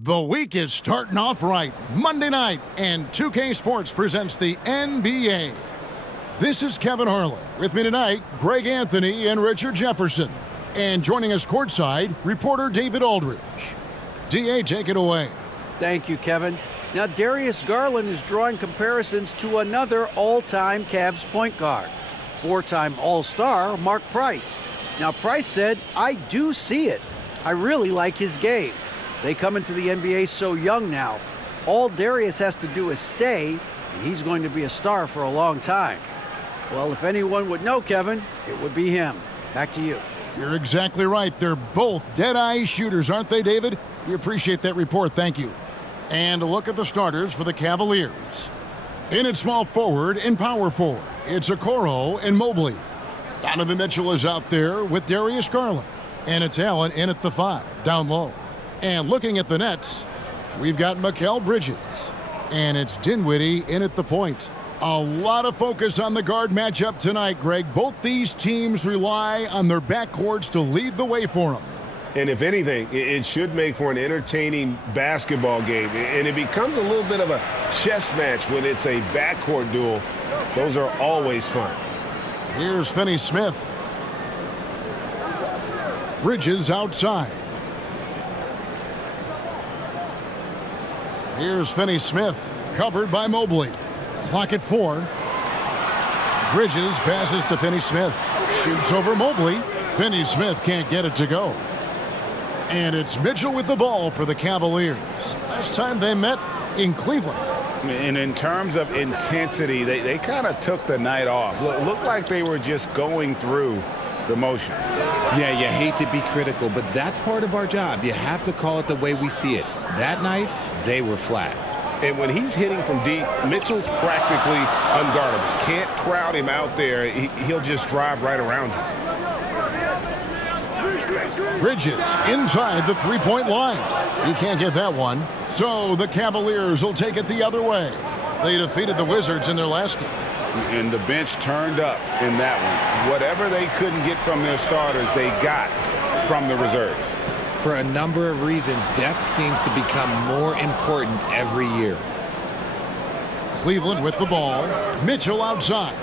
The week is starting off right. Monday night, and 2K Sports presents the NBA. This is Kevin Harlan. With me tonight, Greg Anthony and Richard Jefferson. And joining us courtside, reporter David Aldridge. DA, take it away. Thank you, Kevin. Now, Darius Garland is drawing comparisons to another all-time Cavs point guard, four-time All-Star Mark Price. Now, Price said, "I do see it. I really like his game. They come into the NBA so young now. All Darius has to do is stay, and he's going to be a star for a long time." Well, if anyone would know, Kevin, it would be him. Back to you. You're exactly right. They're both dead-eye shooters, aren't they, David? We appreciate that report. Thank you. And a look at the starters for the Cavaliers. In at small forward and power forward, it's Okoro and Mobley. Donovan Mitchell is out there with Darius Garland. And it's Allen in at the 5, down low. And looking at the Nets, we've got Mikal Bridges. And it's Dinwiddie in at the point. A lot of focus on the guard matchup tonight, Greg. Both these teams rely on their backcourts to lead the way for them. And if anything, it should make for an entertaining basketball game. And it becomes a little bit of a chess match when it's a backcourt duel. Those are always fun. Here's Finney-Smith. Bridges outside. Here's Finney-Smith, covered by Mobley. Clock at 4. Bridges passes to Finney-Smith. Shoots over Mobley. Finney-Smith can't get it to go. And it's Mitchell with the ball for the Cavaliers. Last time they met in Cleveland. And in terms of intensity, they kind of took the night off. Looked like they were just going through the motions. Yeah, you hate to be critical, but that's part of our job. You have to call it the way we see it. That night, they were flat. And when he's hitting from deep, Mitchell's practically unguardable. Can't crowd him out there. He'll just drive right around you. Bridges inside the three-point line. He can't get that one. So the Cavaliers will take it the other way. They defeated the Wizards in their last game. And the bench turned up in that one. Whatever they couldn't get from their starters, they got from the reserves. For a number of reasons, depth seems to become more important every year. Cleveland with the ball. Mitchell outside.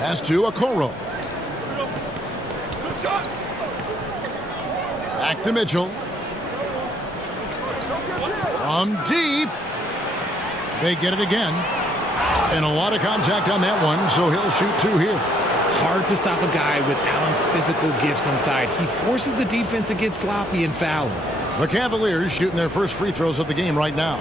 Pass to Okoro. Back to Mitchell. From deep. They get it again. And a lot of contact on that one, so he'll shoot 2 here. Hard to stop a guy with Allen's physical gifts inside. He forces the defense to get sloppy and foul. The Cavaliers shooting their first free throws of the game right now.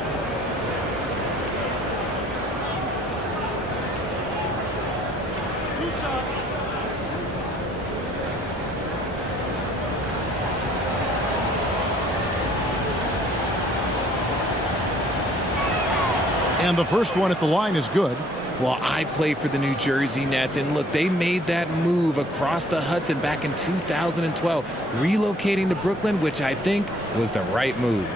And the first one at the line is good. Well, I play for the New Jersey Nets, and look, they made that move across the Hudson back in 2012, relocating to Brooklyn, which I think was the right move.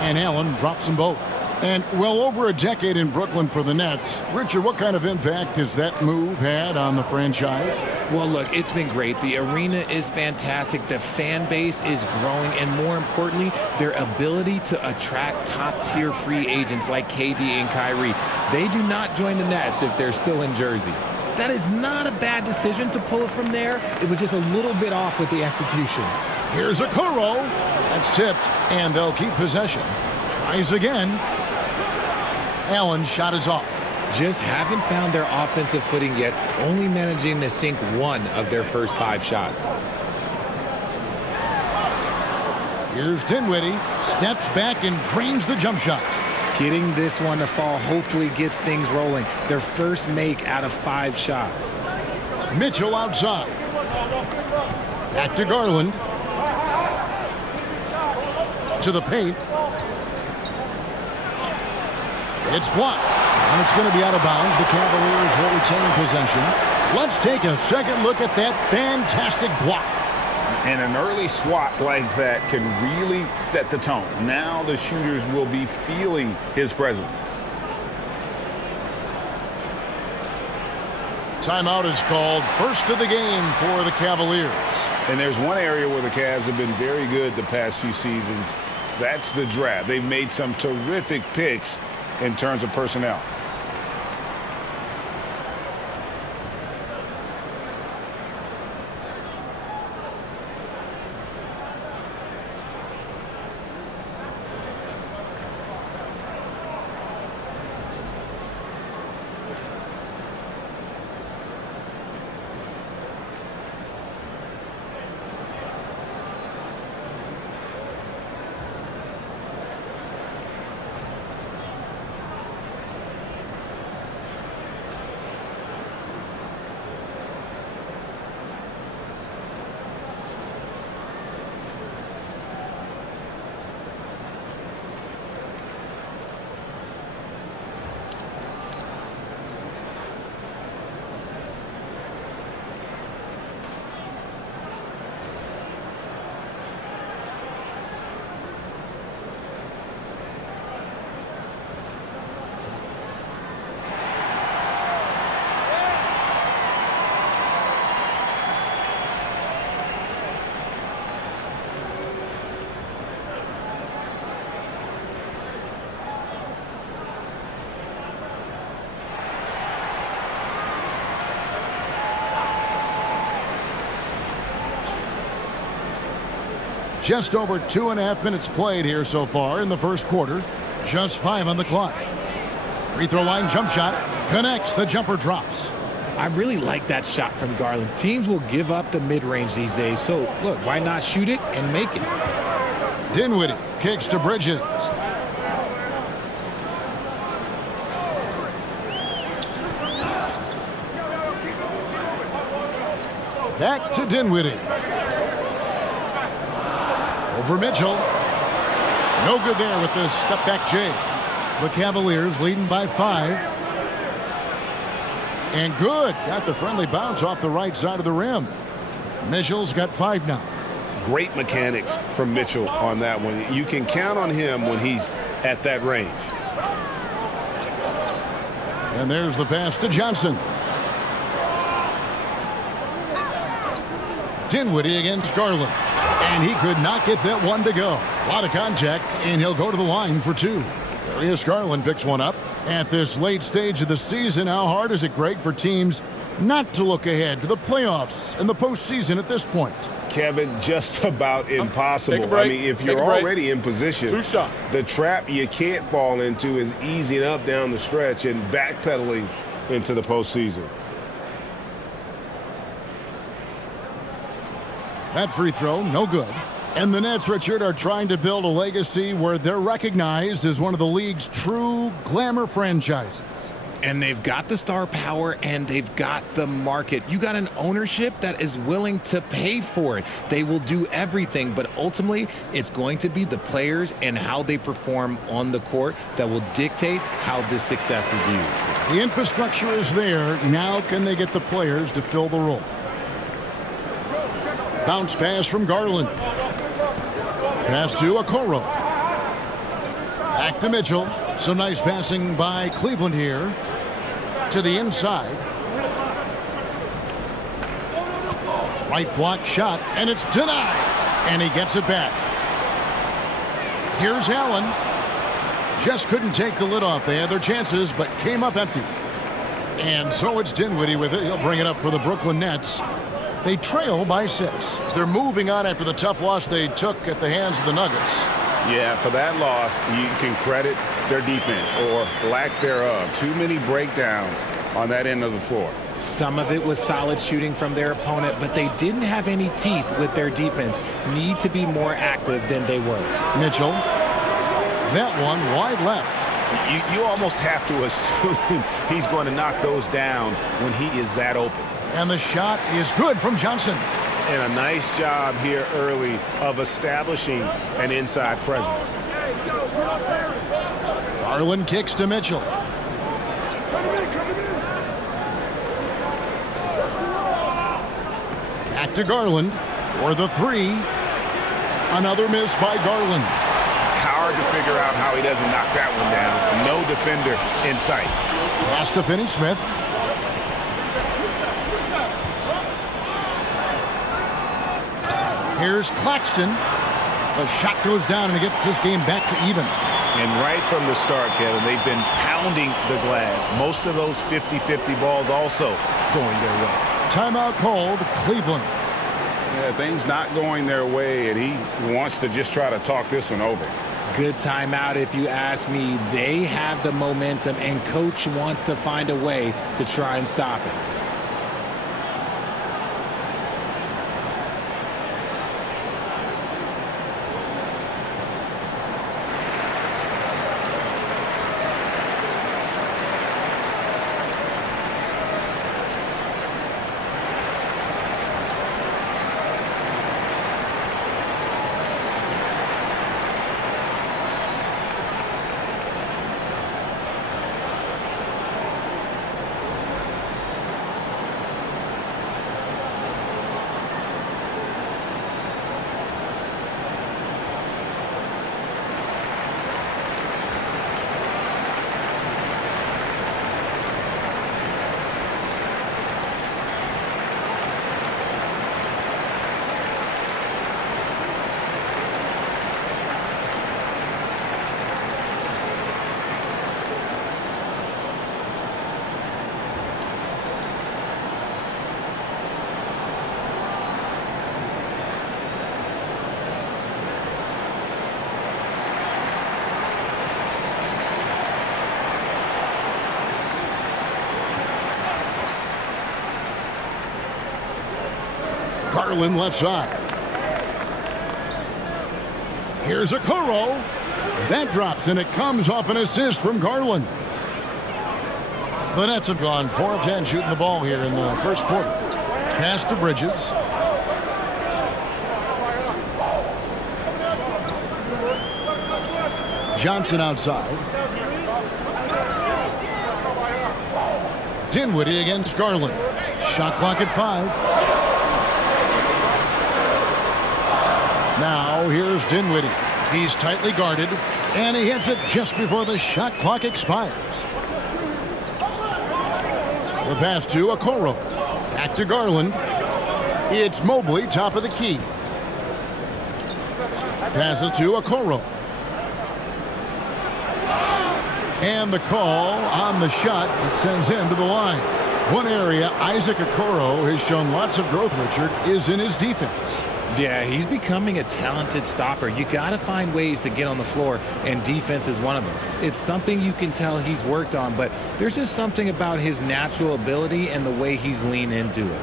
And Allen drops them both. And well over a decade in Brooklyn for the Nets. Richard, what kind of impact has that move had on the franchise? Well, look, it's been great. The arena is fantastic. The fan base is growing. And more importantly, their ability to attract top-tier free agents like KD and Kyrie. They do not join the Nets if they're still in Jersey. That is not a bad decision to pull it from there. It was just a little bit off with the execution. Here's Okoro. That's tipped, and they'll keep possession. Tries again. Allen's shot is off. Just haven't found their offensive footing yet, only managing to sink 1 of their first 5 shots. Here's Dinwiddie, steps back and drains the jump shot. Getting this one to fall hopefully gets things rolling. Their first make out of 5 shots. Mitchell outside. Back to Garland. To the paint. It's blocked, and it's going to be out of bounds. The Cavaliers will retain possession. Let's take a second look at that fantastic block. And an early swat like that can really set the tone. Now the shooters will be feeling his presence. Timeout is called, first of the game for the Cavaliers. And there's one area where the Cavs have been very good the past few seasons. That's the draft. They've made some terrific picks in terms of personnel. Just over 2.5 minutes played here so far in the first quarter. Just 5 on the clock. Free throw line jump shot. Connects. The jumper drops. I really like that shot from Garland. Teams will give up the mid-range these days, so look, why not shoot it and make it? Dinwiddie kicks to Bridges. Back to Dinwiddie. Over Mitchell. No good there with the step-back J. The Cavaliers leading by 5. And good. Got the friendly bounce off the right side of the rim. Mitchell's got 5 now. Great mechanics from Mitchell on that one. You can count on him when he's at that range. And there's the pass to Johnson. Dinwiddie against Garland. And he could not get that one to go. A lot of contact, and he'll go to the line for 2. Darius Garland picks one up. At this late stage of the season, how hard is it, Greg, for teams not to look ahead to the playoffs and the postseason at this point? Kevin, just about impossible. Take a break. I mean, if Take you're a break. already in position, 2 shots. the trap you can't fall into is easing up down the stretch and backpedaling into the postseason. That free throw, no good. And the Nets, Richard, are trying to build a legacy where they're recognized as one of the league's true glamour franchises. And they've got the star power and they've got the market. You got an ownership that is willing to pay for it. They will do everything, but ultimately it's going to be the players and how they perform on the court that will dictate how this success is viewed. The infrastructure is there. Now can they get the players to fill the role? Bounce pass from Garland. Pass to Okoro. Back to Mitchell. Some nice passing by Cleveland here. To the inside. Right block shot, and it's denied. And he gets it back. Here's Allen. Just couldn't take the lid off. They had their chances, but came up empty. And so it's Dinwiddie with it. He'll bring it up for the Brooklyn Nets. They trail by 6. They're moving on after the tough loss they took at the hands of the Nuggets. Yeah, for that loss, you can credit their defense or lack thereof. Too many breakdowns on that end of the floor. Some of it was solid shooting from their opponent, but they didn't have any teeth with their defense. Need to be more active than they were. Mitchell. That one wide left. You almost have to assume he's going to knock those down when he is that open. And the shot is good from Johnson. And a nice job here early of establishing an inside presence. Garland kicks to Mitchell. Back to Garland for the 3. Another miss by Garland. Hard to figure out how he doesn't knock that one down. No defender in sight. Pass to Finney-Smith. Here's Claxton. The shot goes down, and it gets this game back to even. And right from the start, Kevin, they've been pounding the glass. Most of those 50-50 balls also going their way. Timeout called, Cleveland. Yeah, things not going their way, and he wants to just try to talk this one over. Good timeout if you ask me. They have the momentum, and coach wants to find a way to try and stop it. Garland left side. Here's Okoro. That drops, and it comes off an assist from Garland. The Nets have gone 4 of 10 shooting the ball here in the first quarter. Pass to Bridges. Johnson outside. Dinwiddie against Garland. Shot clock at 5. Now here's Dinwiddie. He's tightly guarded, and he hits it just before the shot clock expires. The pass to Okoro. Back to Garland. It's Mobley, top of the key. Passes to Okoro. And the call on the shot that sends him to the line. One area Isaac Okoro has shown lots of growth, Richard, is in his defense. Yeah, he's becoming a talented stopper. You got to find ways to get on the floor, and defense is one of them. It's something you can tell he's worked on, but there's just something about his natural ability and the way he's leaned into it.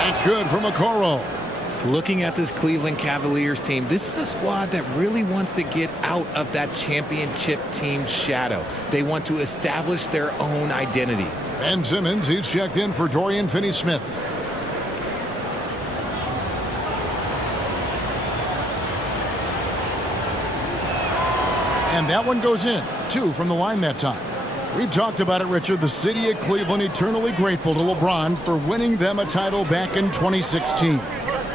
That's good from Okoro. Looking at this Cleveland Cavaliers team, this is a squad that really wants to get out of that championship team shadow. They want to establish their own identity. Ben Simmons, he's checked in for Dorian Finney-Smith. And that one goes in. 2 from the line that time. We've talked about it, Richard. The city of Cleveland eternally grateful to LeBron for winning them a title back in 2016.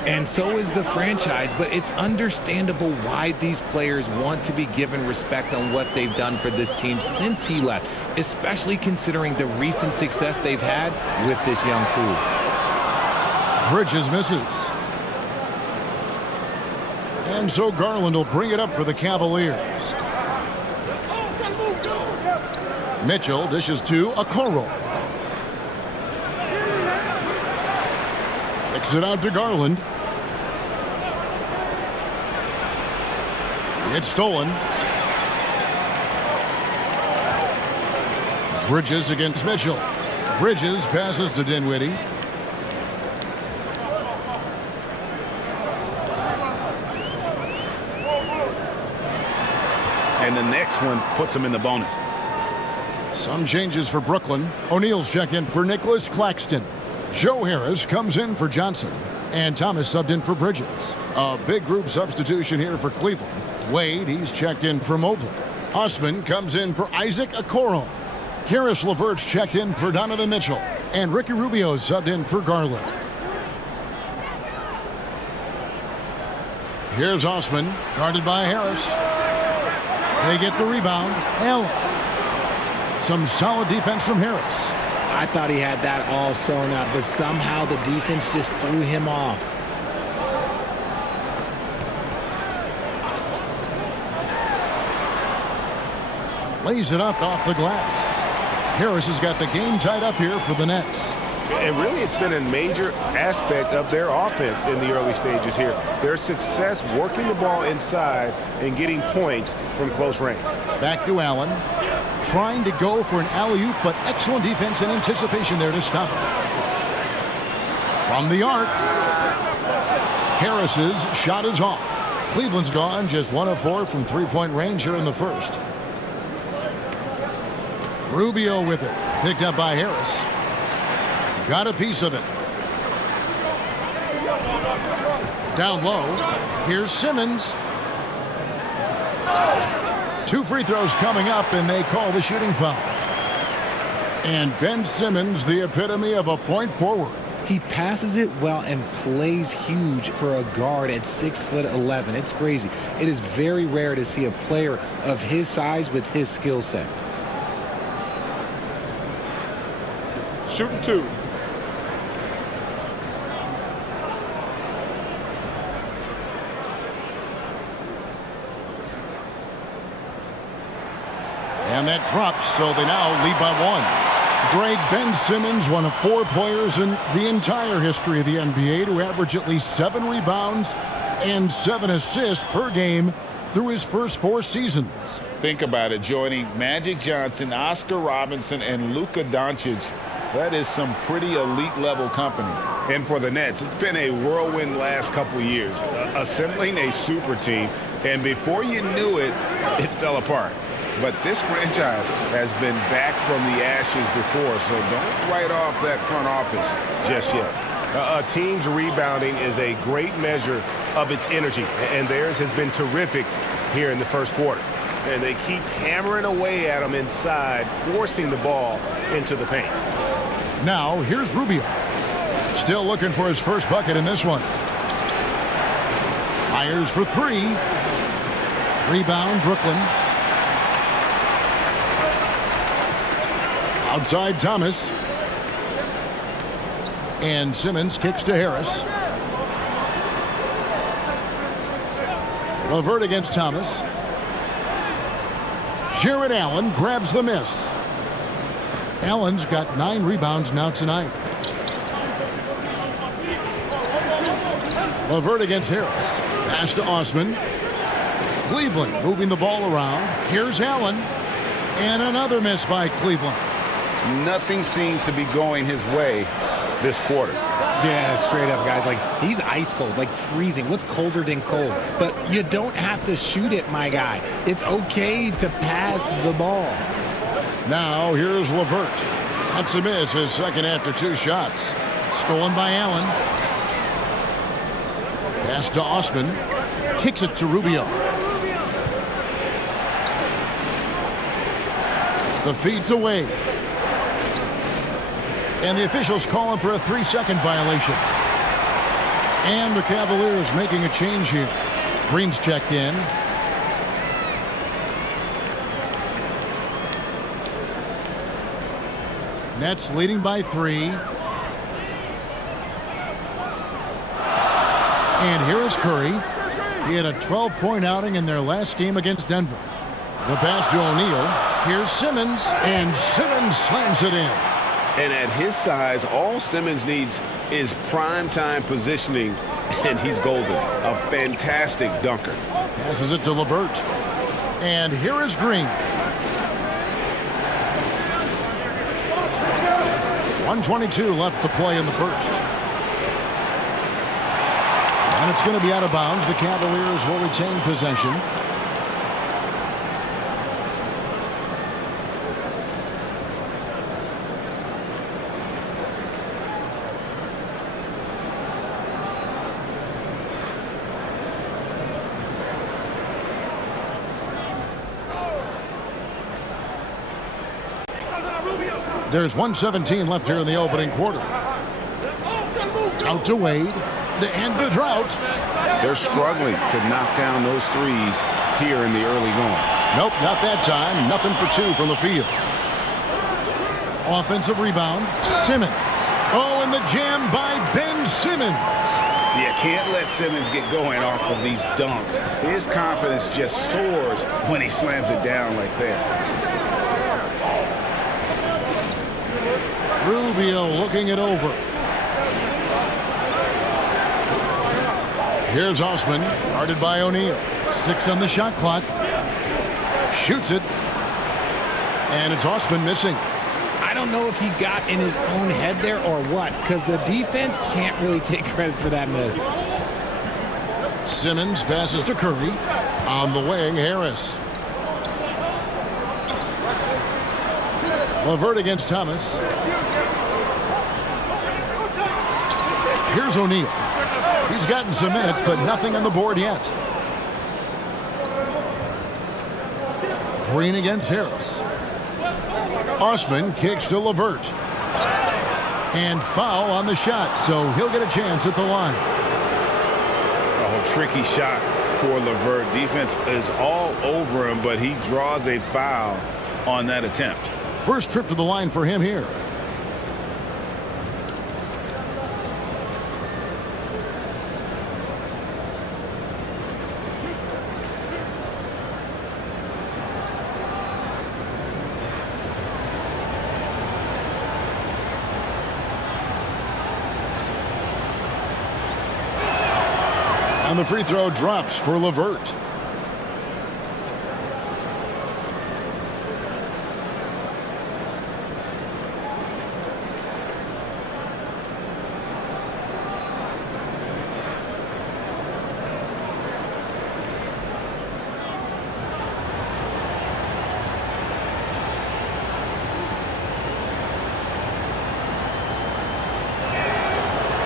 And so is the franchise, but it's understandable why these players want to be given respect on what they've done for this team since he left, especially considering the recent success they've had with this young crew. Bridges misses. And so Garland will bring it up for the Cavaliers. Mitchell dishes to Okoro. Kicks it out to Garland. It's stolen. Bridges against Mitchell. Bridges passes to Dinwiddie. And the next one puts him in the bonus. Some changes for Brooklyn. O'Neal's checked in for Nicholas Claxton. Joe Harris comes in for Johnson. And Thomas subbed in for Bridges. A big group substitution here for Cleveland. Wade, he's checked in for Mobley. Osman comes in for Isaac Okoro. Karis LeVert's checked in for Donovan Mitchell. And Ricky Rubio subbed in for Garland. Here's Osman, guarded by Harris. They get the rebound. Allen. Some solid defense from Harris. I thought he had that all sewn up, but somehow the defense just threw him off. Lays it up off the glass. Harris has got the game tied up here for the Nets. And really, it's been a major aspect of their offense in the early stages here. Their success working the ball inside and getting points from close range. Back to Allen. Trying to go for an alley-oop, but excellent defense and anticipation there to stop it. From the arc. Harris's shot is off. Cleveland's gone just 1 of 4 from three-point range here in the first. Rubio with it. Picked up by Harris. Got a piece of it. Down low. Here's Simmons. 2 free throws coming up, and they call the shooting foul. And Ben Simmons, the epitome of a point forward. He passes it well and plays huge for a guard at 6'11". It's crazy. It is very rare to see a player of his size with his skill set. Shooting 2. And that drops, so they now lead by 1. Greg, Ben Simmons, one of 4 players in the entire history of the NBA to average at least 7 rebounds and 7 assists per game through his first 4 seasons. Think about it, joining Magic Johnson, Oscar Robinson, and Luka Doncic. That is some pretty elite-level company. And for the Nets, it's been a whirlwind last couple of years, assembling a super team, and before you knew it, it fell apart. But this franchise has been back from the ashes before, so don't write off that front office just yet. A team's rebounding is a great measure of its energy, and theirs has been terrific here in the first quarter. And they keep hammering away at them inside, forcing the ball into the paint. Now, here's Rubio. Still looking for his first bucket in this one. Fires for 3. Rebound, Brooklyn. Outside Thomas. And Simmons kicks to Harris. Levert against Thomas. Jared Allen grabs the miss. Allen's got 9 rebounds now tonight. Levert against Harris. Pass to Osman. Cleveland moving the ball around. Here's Allen. And another miss by Cleveland. Nothing seems to be going his way this quarter. Yeah, straight up, guys. Like, he's ice cold, like freezing. What's colder than cold? But you don't have to shoot it, my guy. It's okay to pass the ball. Now, here's Levert. That's a miss, his second after 2 shots. Stolen by Allen. Pass to Osman. Kicks it to Rubio. The feed to Wade. And the officials calling for a 3-second violation. And the Cavaliers making a change here. Green's checked in. Nets leading by 3. And here is Curry. He had a 12-point outing in their last game against Denver. The pass to O'Neal. Here's Simmons, and Simmons slams it in. And at his size, all Simmons needs is prime-time positioning, and he's golden. A fantastic dunker. Passes it to Levert. And here is Green. 1:22 left to play in the first. And it's going to be out of bounds. The Cavaliers will retain possession. There's 1:17 left here in the opening quarter. Out to Wade to end the drought. They're struggling to knock down those threes here in the early going. Nope, not that time. Nothing for two from the field. Offensive rebound, Simmons. Oh, and the jam by Ben Simmons. You can't let Simmons get going off of these dunks. His confidence just soars when he slams it down like that. Rubio looking it over. Here's Osman, guarded by O'Neal. 6 on the shot clock. Shoots it. And it's Osman missing. I don't know if he got in his own head there or what, because the defense can't really take credit for that miss. Simmons passes to Curry. On the wing, Harris. LeVert against Thomas. Here's O'Neal. He's gotten some minutes, but nothing on the board yet. Green against Harris. Osman kicks to LeVert. And foul on the shot, so he'll get a chance at the line. Oh, tricky shot for LeVert. Defense is all over him, but he draws a foul on that attempt. First trip to the line for him here. And the free throw drops for LeVert.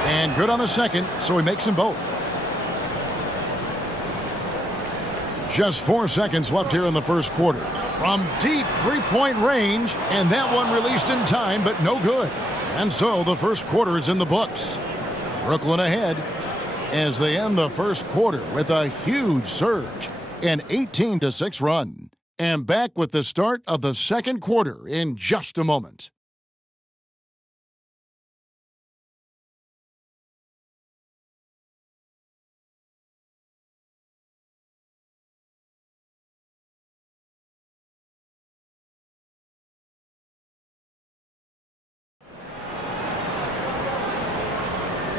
And good on the second, so he makes them both. Just 4 seconds left here in the first quarter. From deep three-point range, and that one released in time, but no good. And so the first quarter is in the books. Brooklyn ahead as they end the first quarter with a huge surge, an 18-6 run. And back with the start of the second quarter in just a moment.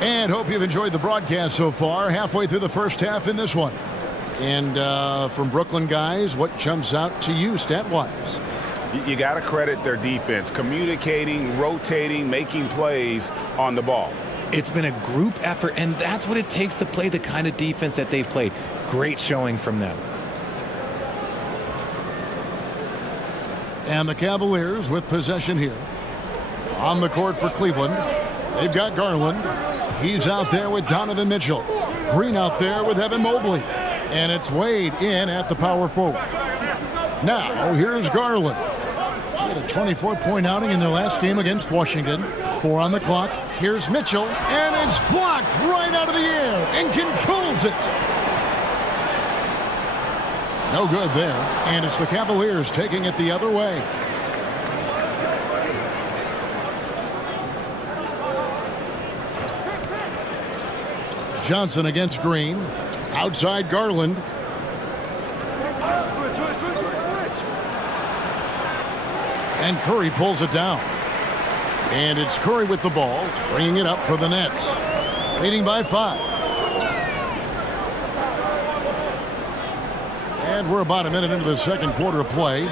And hope you've enjoyed the broadcast so far. Halfway through the first half in this one. And from Brooklyn guys, what jumps out to you stat-wise? You got to credit their defense. Communicating, rotating, making plays on the ball. It's been a group effort, and that's what it takes to play the kind of defense that they've played. Great showing from them. And the Cavaliers with possession here. On the court for Cleveland, they've got Garland. He's out there with Donovan Mitchell. Green out there with Evan Mobley. And it's Wade in at the power forward. Now, here's Garland. He had a 24-point outing in their last game against Washington. 4 on the clock. Here's Mitchell. And it's blocked right out of the air and controls it. No good there. And it's the Cavaliers taking it the other way. Johnson against Green. Outside Garland. And Curry pulls it down. And it's Curry with the ball, bringing it up for the Nets. Leading by 5. And we're about a minute into the second quarter of play.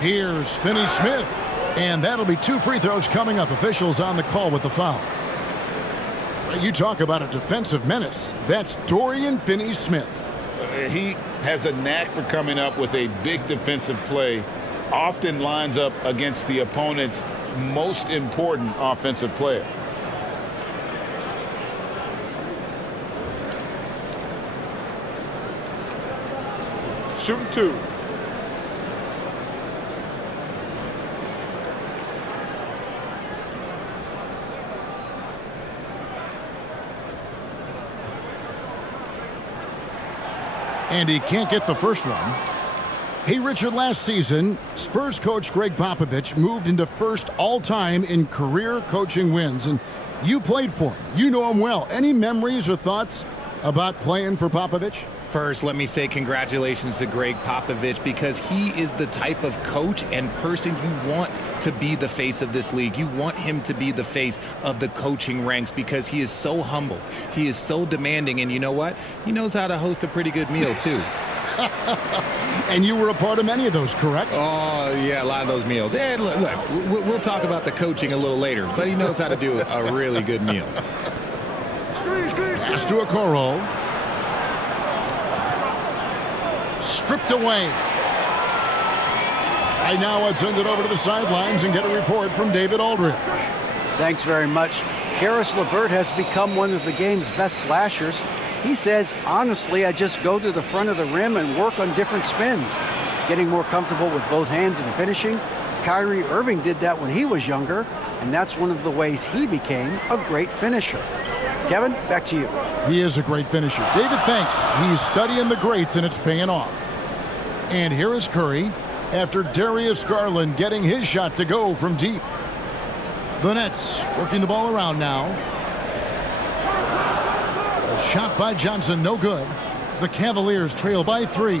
Here's Finney-Smith. And that'll be 2 free throws coming up. Officials on the call with the foul. You talk about a defensive menace. That's Dorian Finney-Smith. He has a knack for coming up with a big defensive play. Often lines up against the opponent's most important offensive player. Shooting 2. And he can't get the first one. Hey, Richard, last season, Spurs coach Greg Popovich moved into first all-time in career coaching wins, and you played for him. You know him well. Any memories or thoughts about playing for Popovich? First, let me say congratulations to Greg Popovich, because he is the type of coach and person you want to be the face of this league. You want him to be the face of the coaching ranks because he is so humble. He is so demanding, and you know what? He knows how to host a pretty good meal, too. And you were a part of many of those, correct? Oh, yeah, a lot of those meals. And look, we'll talk about the coaching a little later, but he knows how to do a really good meal. Pass to Okoro. Stripped away. Right now, let's send it over to the sidelines and get a report from David Aldridge. Thanks very much. Karis LeVert has become one of the game's best slashers. He says, honestly, I just go to the front of the rim and work on different spins. Getting more comfortable with both hands and finishing. Kyrie Irving did that when he was younger, and that's one of the ways he became a great finisher. Kevin, back to you. He is a great finisher. David, thanks. He's studying the greats, and it's paying off. And here is Curry after Darius Garland getting his shot to go from deep. The Nets working the ball around now. A shot by Johnson, no good. The Cavaliers trail by 3.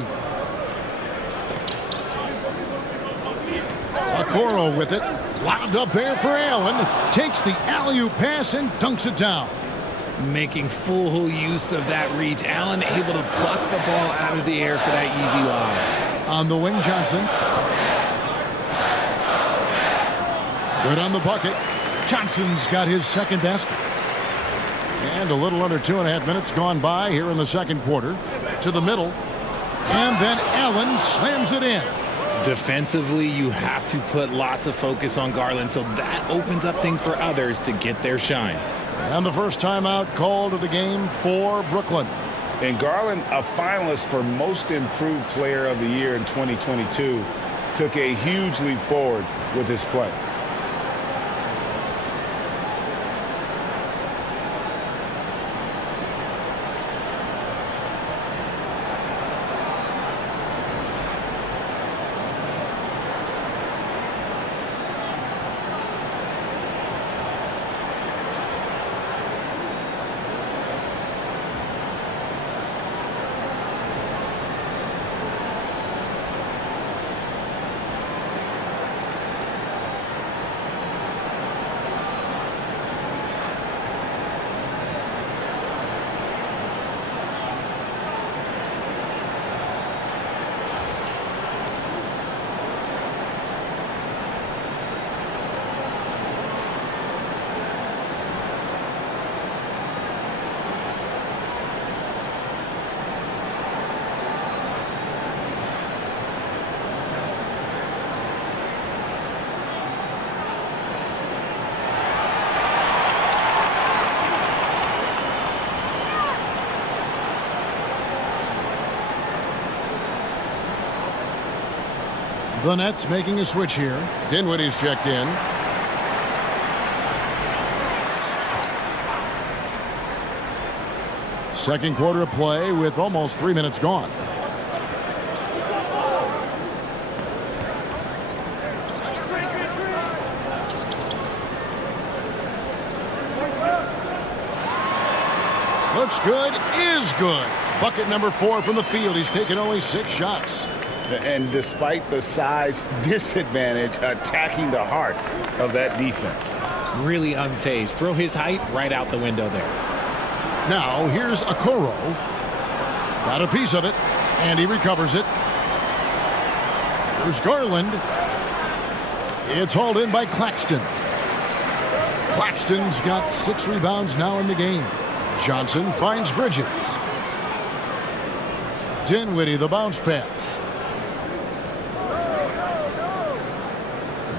Okoro with it. Lobbed up there for Allen. Takes the alley-oop pass and dunks it down. Making full use of that reach. Allen able to pluck the ball out of the air for that easy lob. On the wing, Johnson. Good on the bucket. Johnson's got his second basket. And a little under 2.5 minutes gone by here in the second quarter. To the middle. And then Allen slams it in. Defensively, you have to put lots of focus on Garland, so that opens up things for others to get their shine. And the first timeout called of the game for Brooklyn. And Garland, a finalist for Most Improved Player of the Year in 2022, took a huge leap forward with his play. The Nets making a switch here. Dinwiddie's checked in. Second quarter of play with almost 3 minutes gone. Looks good, is good. Bucket number 4 from the field. He's taken only 6 shots. And despite the size disadvantage, attacking the heart of that defense. Really unfazed. Throw his height right out the window there. Now, here's Okoro. Got a piece of it, and he recovers it. Here's Garland. It's hauled in by Claxton. Claxton's got 6 rebounds now in the game. Johnson finds Bridges. Dinwiddie, the bounce pass.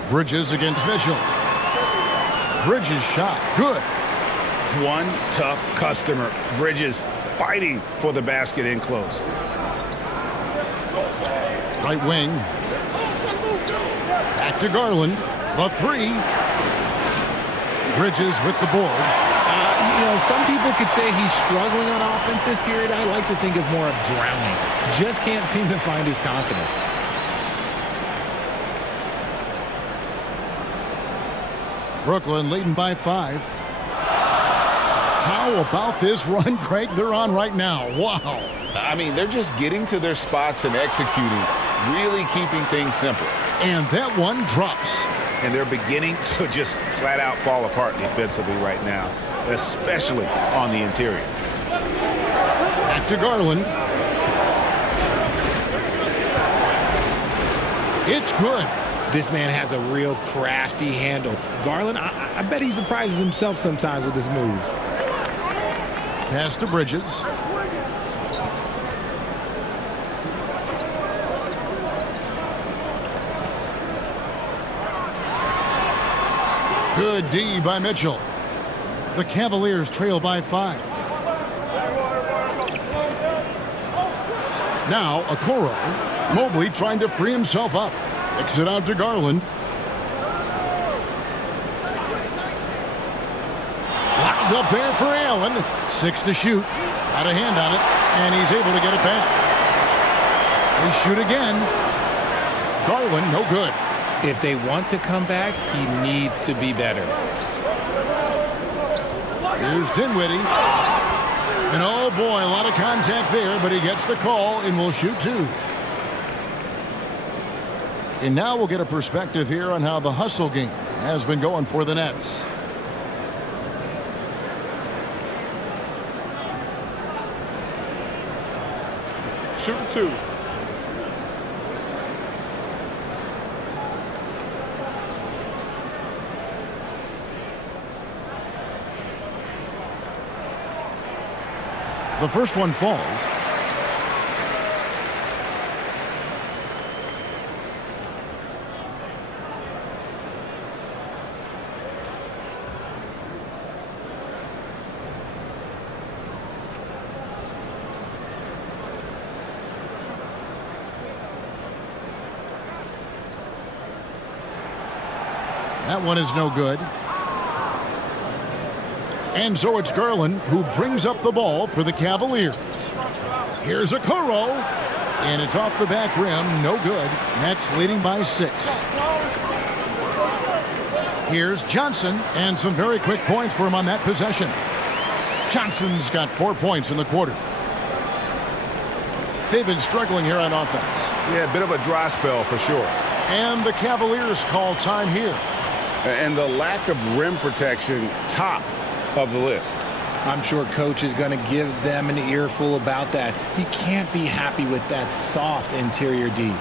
Bridges against Mitchell. Bridges shot. Good. One tough customer. Bridges fighting for the basket in close. Right wing. Back to Garland. The 3. Bridges with the board. You know, some people could say he's struggling on offense this period. I like to think of more of drowning. Just can't seem to find his confidence. Brooklyn leading by 5. How about this run, Craig, they're on right now? Wow. I mean, they're just getting to their spots and executing, really keeping things simple. And that one drops. And they're beginning to just flat out fall apart defensively right now, especially on the interior. Back to Garland. It's good. This man has a real crafty handle. Garland, I bet he surprises himself sometimes with his moves. Pass to Bridges. Good D by Mitchell. The Cavaliers trail by 5. Now, Okoro. Mobley trying to free himself up. Kicks it out to Garland. Lined up there for Allen. 6 to shoot. Got a hand on it, and he's able to get it back. They shoot again. Garland, no good. If they want to come back, he needs to be better. Here's Dinwiddie. And oh boy, a lot of contact there, but he gets the call and will shoot 2. And now we'll get a perspective here on how the hustle game has been going for the Nets. Shooting 2. The first one falls. That one is no good. And so it's Garland who brings up the ball for the Cavaliers. Here's Okoro. And it's off the back rim. No good. Nets leading by 6. Here's Johnson. And some very quick points for him on that possession. Johnson's got 4 points in the quarter. They've been struggling here on offense. Yeah, a bit of a dry spell for sure. And the Cavaliers call time here. And the lack of rim protection, top of the list. I'm sure coach is going to give them an earful about that. He can't be happy with that soft interior D.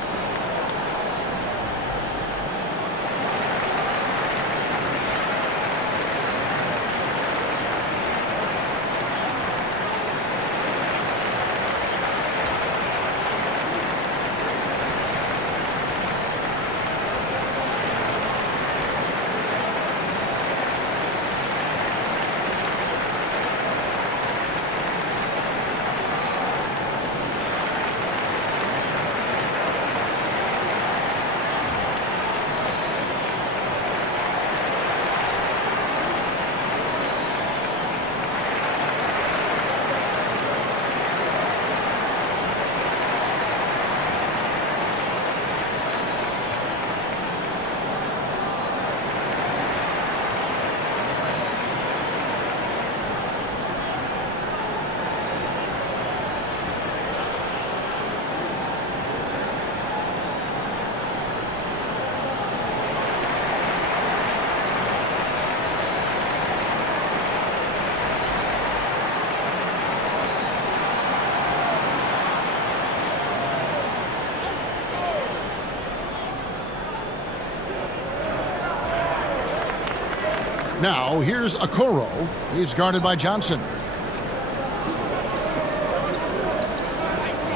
Now, here's Okoro. He's guarded by Johnson.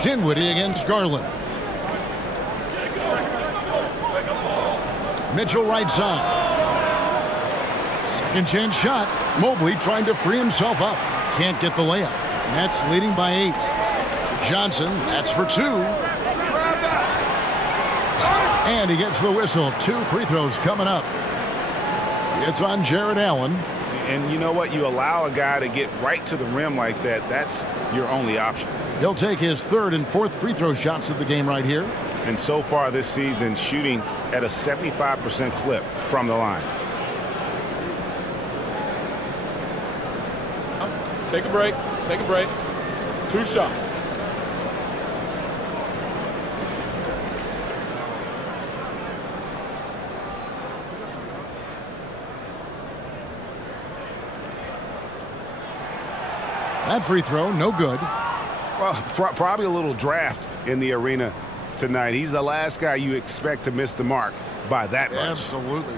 Dinwiddie against Garland. Mitchell right side. Second chance shot. Mobley trying to free himself up. Can't get the layup. Nets leading by 8. Johnson, that's for 2. And he gets the whistle. 2 free throws coming up. It's on Jared Allen. And you know what? You allow a guy to get right to the rim like that. That's your only option. He'll take his 3rd and 4th free throw shots of the game right here. And so far this season, shooting at a 75% clip from the line. Take a break. Take a break. 2 shots. That free throw, no good. Well, probably a little draft in the arena tonight. He's the last guy you expect to miss the mark by that much. Absolutely.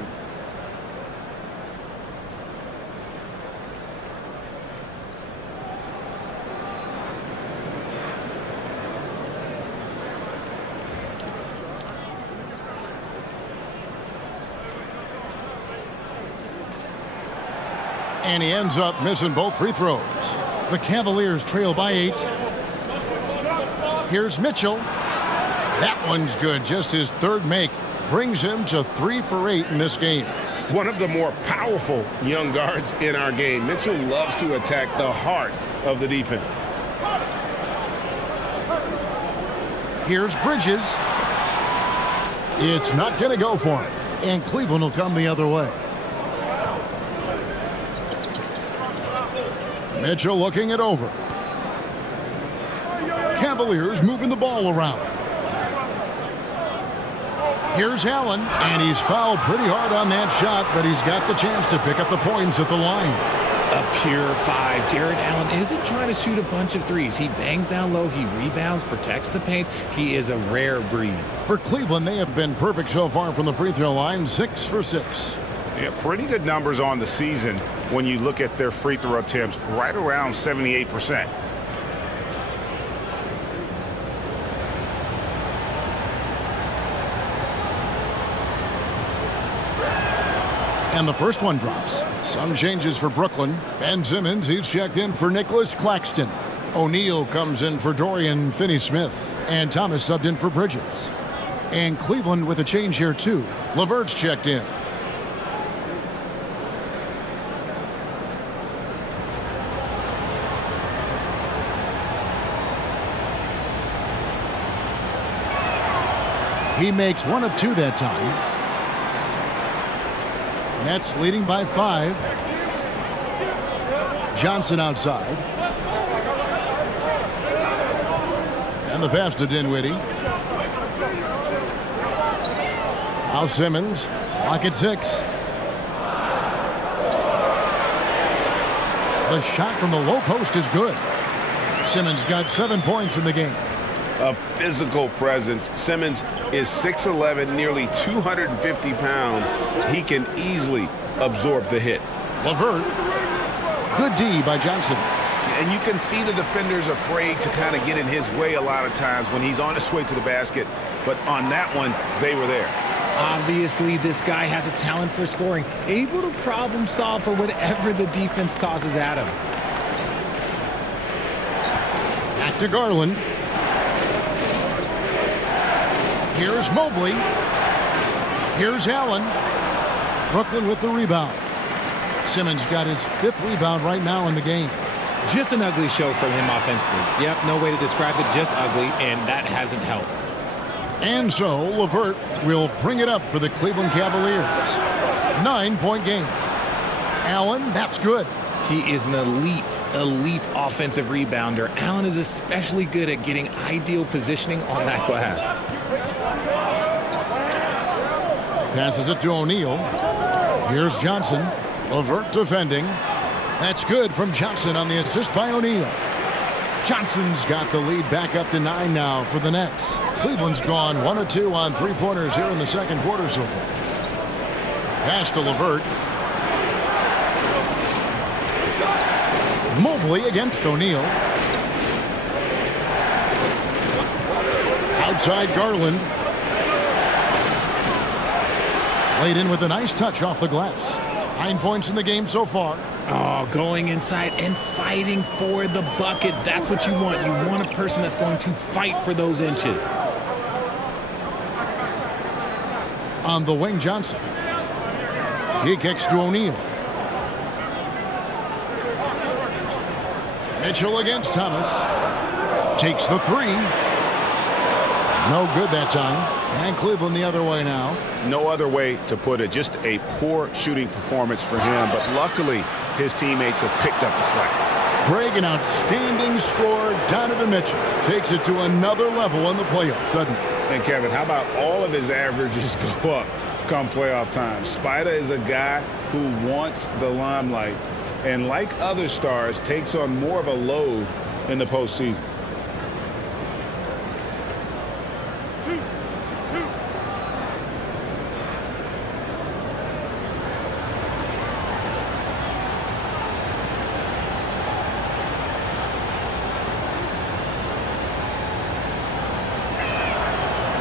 And he ends up missing both free throws. The Cavaliers trail by 8. Here's Mitchell. That one's good. Just his third make brings him to 3 for 8 in this game. One of the more powerful young guards in our game. Mitchell loves to attack the heart of the defense. Here's Bridges. It's not going to go for him. And Cleveland will come the other way. Mitchell looking it over. Cavaliers moving the ball around. Here's Allen, and he's fouled pretty hard on that shot, but he's got the chance to pick up the points at the line. A pure 5. Jared Allen isn't trying to shoot a bunch of threes. He bangs down low, he rebounds, protects the paint. He is a rare breed. For Cleveland, they have been perfect so far from the free throw line, 6 for 6. Yeah, pretty good numbers on the season when you look at their free throw attempts, right around 78%. And the first one drops. Some changes for Brooklyn. Ben Simmons, he's checked in for Nicholas Claxton. O'Neal comes in for Dorian Finney-Smith. And Thomas subbed in for Bridges. And Cleveland with a change here, too. LeVert's checked in. He makes 1 of 2 that time. Nets leading by 5. Johnson outside. And the pass to Dinwiddie. Now Simmons. Clock at 6. The shot from the low post is good. Simmons got 7 points in the game. A physical presence. Simmons is 6'11", nearly 250 pounds. He can easily absorb the hit. LeVert. Good D by Johnson. And you can see the defenders afraid to kind of get in his way a lot of times when he's on his way to the basket. But on that one, they were there. Obviously, this guy has a talent for scoring, able to problem solve for whatever the defense tosses at him. Back to Garland. Here's Mobley. Here's Allen. Brooklyn with the rebound. Simmons got his 5th rebound right now in the game. Just an ugly show from him offensively. Yep, no way to describe it, just ugly, and that hasn't helped. And so LeVert will bring it up for the Cleveland Cavaliers. 9-point game. Allen, that's good. He is an elite offensive rebounder. Allen is especially good at getting ideal positioning on that glass. Passes it to O'Neal. Here's Johnson. LeVert defending. That's good from Johnson on the assist by O'Neal. Johnson's got the lead back up to 9 now for the Nets. Cleveland's gone 1 of 2 on 3-pointers here in the second quarter so far. Pass to LeVert. Mobley against O'Neal. Outside Garland. Laid in with a nice touch off the glass. 9 points in the game so far. Oh, going inside and fighting for the bucket. That's what you want. You want a person that's going to fight for those inches. On the wing, Johnson. He kicks to O'Neal. Mitchell against Thomas. Takes the 3. No good that time. And Cleveland the other way now. No other way to put it. Just a poor shooting performance for him. But luckily, his teammates have picked up the slack. Greg, an outstanding score. Donovan Mitchell takes it to another level in the playoffs, doesn't he? And Kevin, how about all of his averages go up come playoff time? Spider is a guy who wants the limelight, and like other stars, takes on more of a load in the postseason.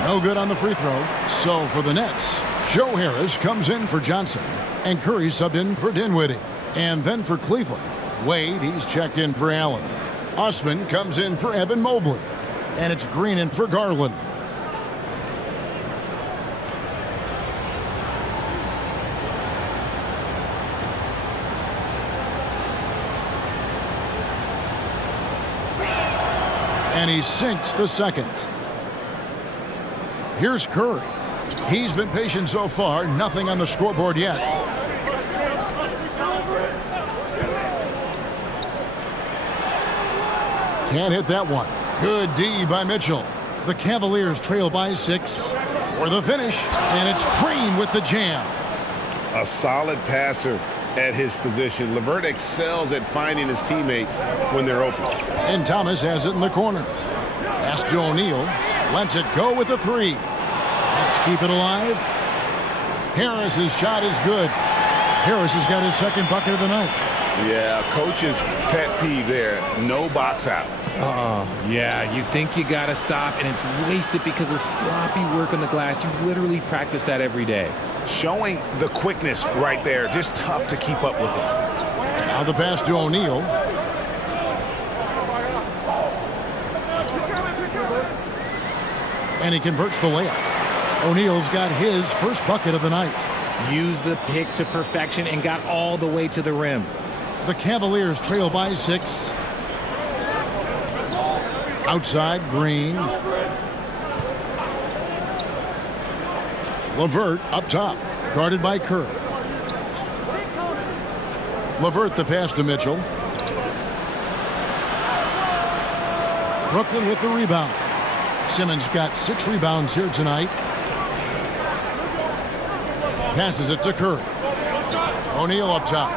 No good on the free throw. So for the Nets, Joe Harris comes in for Johnson, and Curry subbed in for Dinwiddie. And then for Cleveland, Wade, he's checked in for Allen. Osman comes in for Evan Mobley, and it's Green in for Garland. And he sinks the second. Here's Curry. He's been patient so far, nothing on the scoreboard yet. Can't hit that one. Good D by Mitchell. The Cavaliers trail by 6 for the finish, and it's Green with the jam. A solid passer at his position. LeVert excels at finding his teammates when they're open. And Thomas has it in the corner. Pass to O'Neal. Lets it go with the 3. Let's keep it alive. Harris's shot is good. Harris has got his second bucket of the night. Yeah, coach's pet peeve there. No box out. Oh, yeah, you think you got to stop, and it's wasted because of sloppy work on the glass. You literally practice that every day. Showing the quickness right there. Just tough to keep up with it. Now the pass to O'Neal. And he converts the layup. O'Neal's got his first bucket of the night. Used the pick to perfection and got all the way to the rim. The Cavaliers trail by 6. Outside, Green. LeVert up top, guarded by Kerr. LeVert the pass to Mitchell. Brooklyn with the rebound. Simmons got 6 rebounds here tonight. Passes it to Curry. O'Neal up top.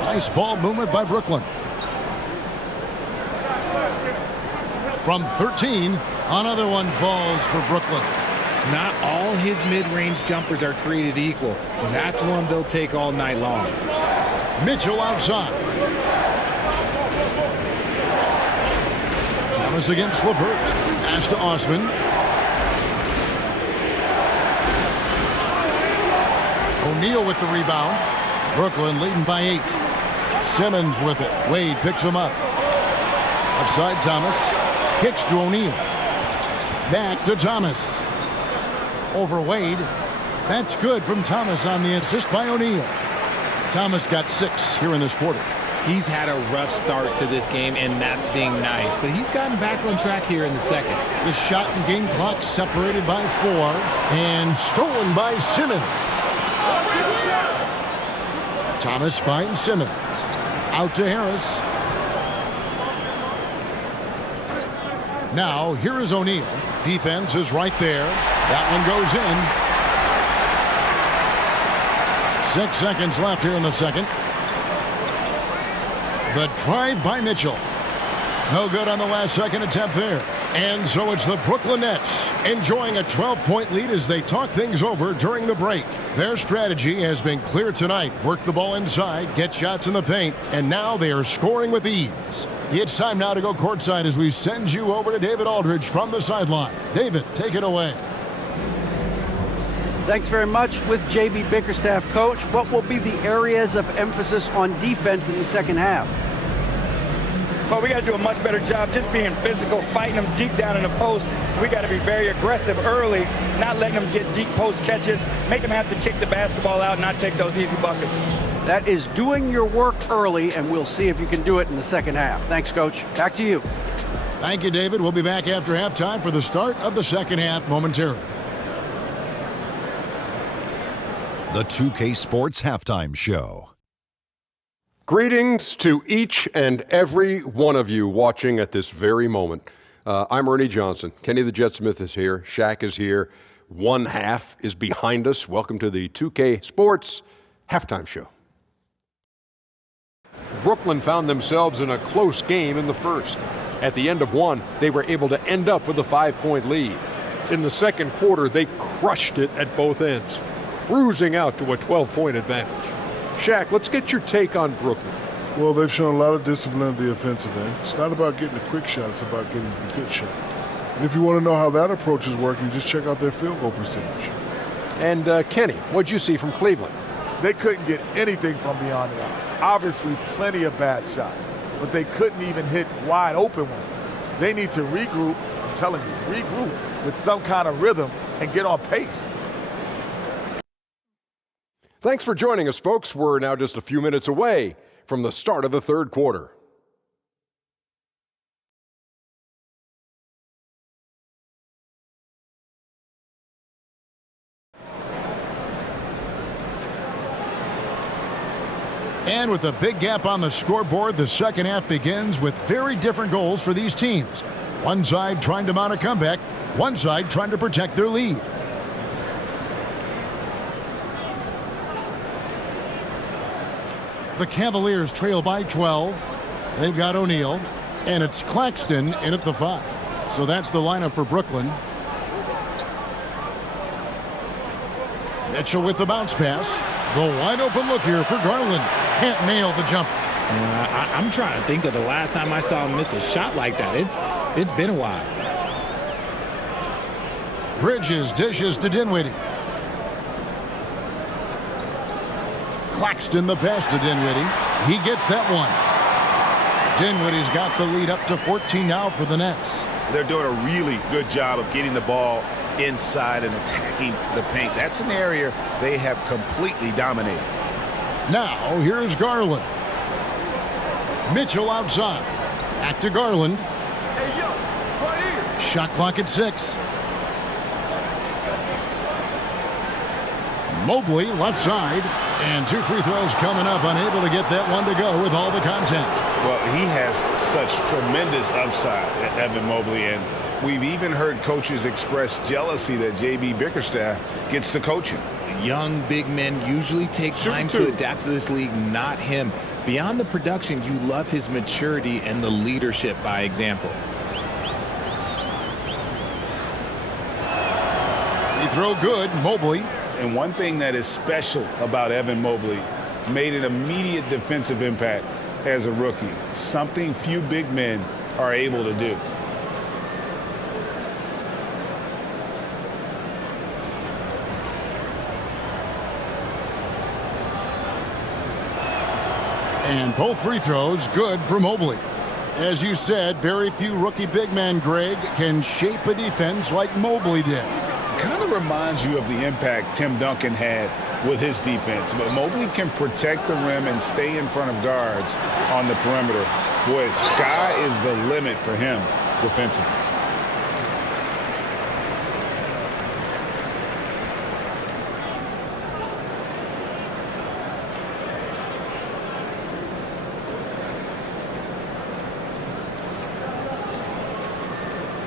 Nice ball movement by Brooklyn. From 13, another one falls for Brooklyn. Not all his mid-range jumpers are created equal. That's one they'll take all night long. Mitchell outside. Thomas against LeVert. Pass to Osman. O'Neal with the rebound. Brooklyn leading by 8. Simmons with it. Wade picks him up. Offside Thomas. Kicks to O'Neal. Back to Thomas. Over Wade. That's good from Thomas on the assist by O'Neal. Thomas got 6 here in this quarter. He's had a rough start to this game, and that's being nice. But he's gotten back on track here in the second. The shot and game clock separated by 4 and stolen by Simmons. Thomas finds Simmons. Out to Harris. Now, here is O'Neal. Defense is right there. That one goes in. 6 seconds left here in the second. The drive by Mitchell. No good on the last second attempt there. And so it's the Brooklyn Nets enjoying a 12-point lead as they talk things over during the break. Their strategy has been clear tonight. Work the ball inside, get shots in the paint, and now they are scoring with ease. It's time now to go courtside as we send you over to David Aldridge from the sideline. David, take it away. Thanks very much. With J.B. Bickerstaff, coach, what will be the areas of emphasis on defense in the second half? Well, we got to do a much better job just being physical, fighting them deep down in the post. We got to be very aggressive early, not letting them get deep post catches, make them have to kick the basketball out and not take those easy buckets. That is doing your work early, and we'll see if you can do it in the second half. Thanks, Coach. Back to you. Thank you, David. We'll be back after halftime for the start of the second half momentarily. The 2K Sports Halftime Show. Greetings to each and every one of you watching at this very moment. I'm Ernie Johnson. Kenny the Jet Smith is here. Shaq is here. One half is behind us. Welcome to the 2K Sports Halftime Show. Brooklyn found themselves in a close game in the first. At the end of one, they were able to end up with a 5-point lead. In the second quarter, they crushed it at both ends, cruising out to a 12-point advantage. Shaq, let's get your take on Brooklyn. Well, they've shown a lot of discipline at the offensive end. It's not about getting a quick shot, it's about getting the good shot. And if you want to know how that approach is working, just check out their field goal percentage. And Kenny, what'd you see from Cleveland? They couldn't get anything from beyond the arc. Obviously, plenty of bad shots, but they couldn't even hit wide open ones. They need to regroup, I'm telling you, regroup with some kind of rhythm and get on pace. Thanks for joining us, folks. We're now just a few minutes away from the start of the third quarter. And with a big gap on the scoreboard, the second half begins with very different goals for these teams. One side trying to mount a comeback, one side trying to protect their lead. The Cavaliers trail by 12. They've got O'Neal, and it's Claxton in at the 5. So that's the lineup for Brooklyn. Mitchell with the bounce pass. The wide open look here for Garland. Can't nail the jump. I'm trying to think of the last time I saw him miss a shot like that. It's been a while. Bridges dishes to Dinwiddie. Claxton the pass to Dinwiddie. He gets that one. Dinwiddie's got the lead up to 14 now for the Nets. They're doing a really good job of getting the ball inside and attacking the paint. That's an area they have completely dominated. Now, here's Garland. Mitchell outside. Back to Garland. Hey, yo, right here. Shot clock at 6. Mobley left side. And 2 free throws coming up. Unable to get that one to go with all the contact. Well, he has such tremendous upside, Evan Mobley, and we've even heard coaches express jealousy that J.B. Bickerstaff gets the coaching. Young big men usually take time to adapt to this league, not him. Beyond the production, you love his maturity and the leadership by example. Free throw good, Mobley. And one thing that is special about Evan Mobley, made an immediate defensive impact as a rookie, something few big men are able to do. And both free throws good for Mobley. As you said, very few rookie big men, Greg, can shape a defense like Mobley did. Kind of reminds you of the impact Tim Duncan had with his defense. But Mobley can protect the rim and stay in front of guards on the perimeter. Boy, sky is the limit for him defensively.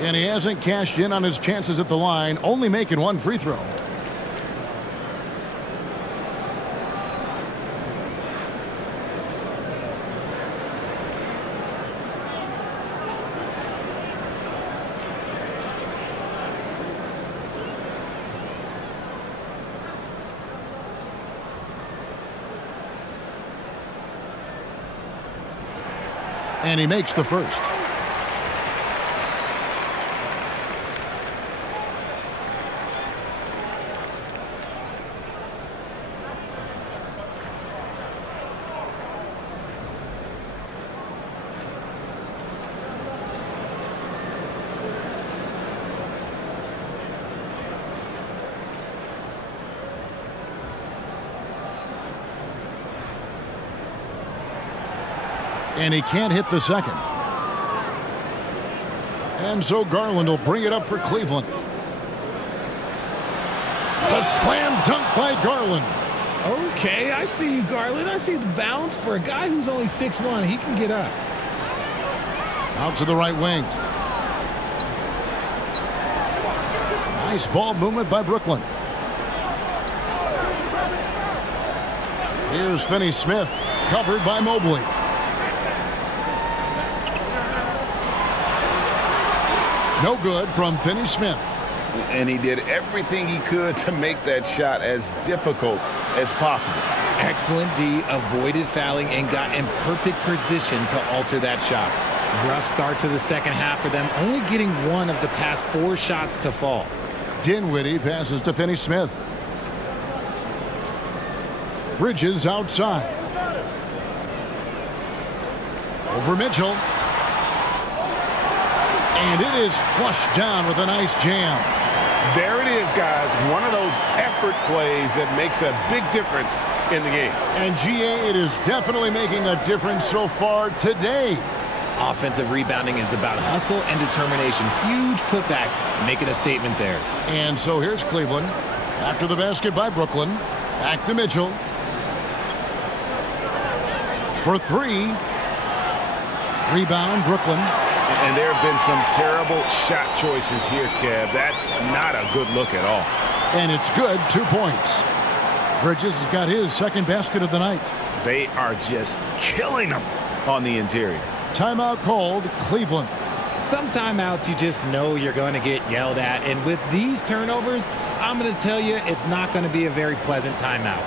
And he hasn't cashed in on his chances at the line, only making 1 free throw. And he makes the first. And he can't hit the second. And so Garland will bring it up for Cleveland. The slam dunk by Garland. Okay, I see you, Garland. I see the bounce for a guy who's only 6'1". He can get up. Out to the right wing. Nice ball movement by Brooklyn. Here's Finney Smith, covered by Mobley. No good from Finney Smith. And he did everything he could to make that shot as difficult as possible. Excellent D, avoided fouling and got in perfect position to alter that shot. Rough start to the second half for them, only getting one of the past 4 shots to fall. Dinwiddie passes to Finney Smith. Bridges outside. Over Mitchell. And it is flushed down with a nice jam. There it is, guys. One of those effort plays that makes a big difference in the game. And GA, it is definitely making a difference so far today. Offensive rebounding is about hustle and determination. Huge putback, making a statement there. And so here's Cleveland. After the basket by Brooklyn. Back to Mitchell. For 3. Rebound, Brooklyn. And there have been some terrible shot choices here, Kev. That's not a good look at all. And it's good, 2 points. Bridges has got his second basket of the night. They are just killing them on the interior. Timeout called, Cleveland. Some timeouts you just know you're going to get yelled at. And with these turnovers, I'm going to tell you it's not going to be a very pleasant timeout.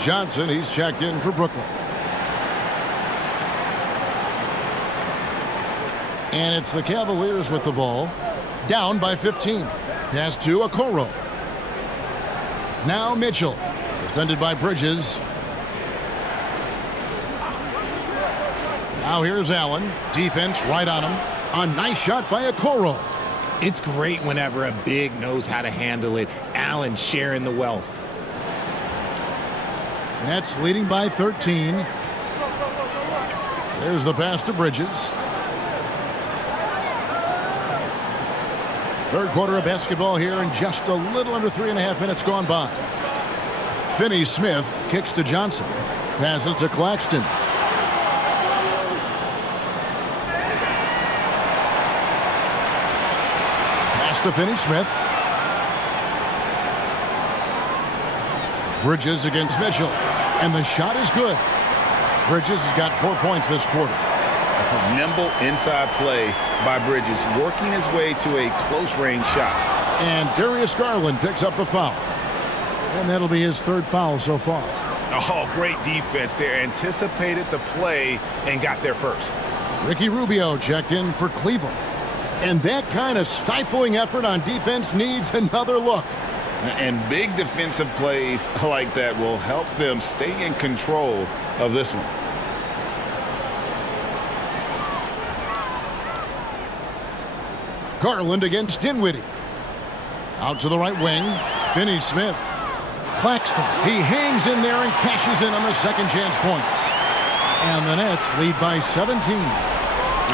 Johnson, he's checked in for Brooklyn. And it's the Cavaliers with the ball. Down by 15. Pass to Okoro. Now Mitchell. Defended by Bridges. Now here's Allen. Defense right on him. A nice shot by Okoro. It's great whenever a big knows how to handle it. Allen sharing the wealth. Nets leading by 13. There's the pass to Bridges. Third quarter of basketball here and just a little under 3.5 minutes gone by. Finney Smith kicks to Johnson. Passes to Claxton. Pass to Finney Smith. Bridges against Mitchell. And the shot is good. Bridges has got 4 points this quarter. Nimble inside play by Bridges, working his way to a close-range shot. And Darius Garland picks up the foul. And that'll be his 3rd foul so far. Oh, great defense there. Anticipated the play and got there first. Ricky Rubio checked in for Cleveland. And that kind of stifling effort on defense needs another look. And big defensive plays like that will help them stay in control of this one. Garland against Dinwiddie. Out to the right wing. Finney Smith. Claxton. He hangs in there and cashes in on the second chance points. And the Nets lead by 17.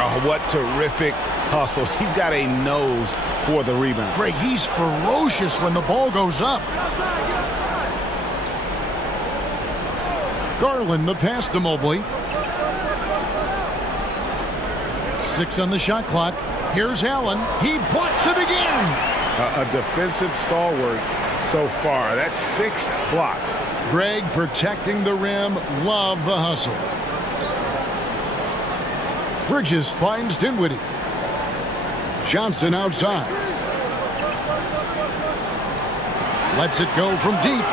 Oh, what terrific hustle. He's got a nose for the rebound. Greg, he's ferocious when the ball goes up. Garland, the pass to Mobley. 6 on the shot clock. Here's Allen. He blocks it again. A defensive stalwart so far. That's 6 blocks. Greg protecting the rim. Love the hustle. Bridges finds Dinwiddie. Johnson outside. Lets it go from deep.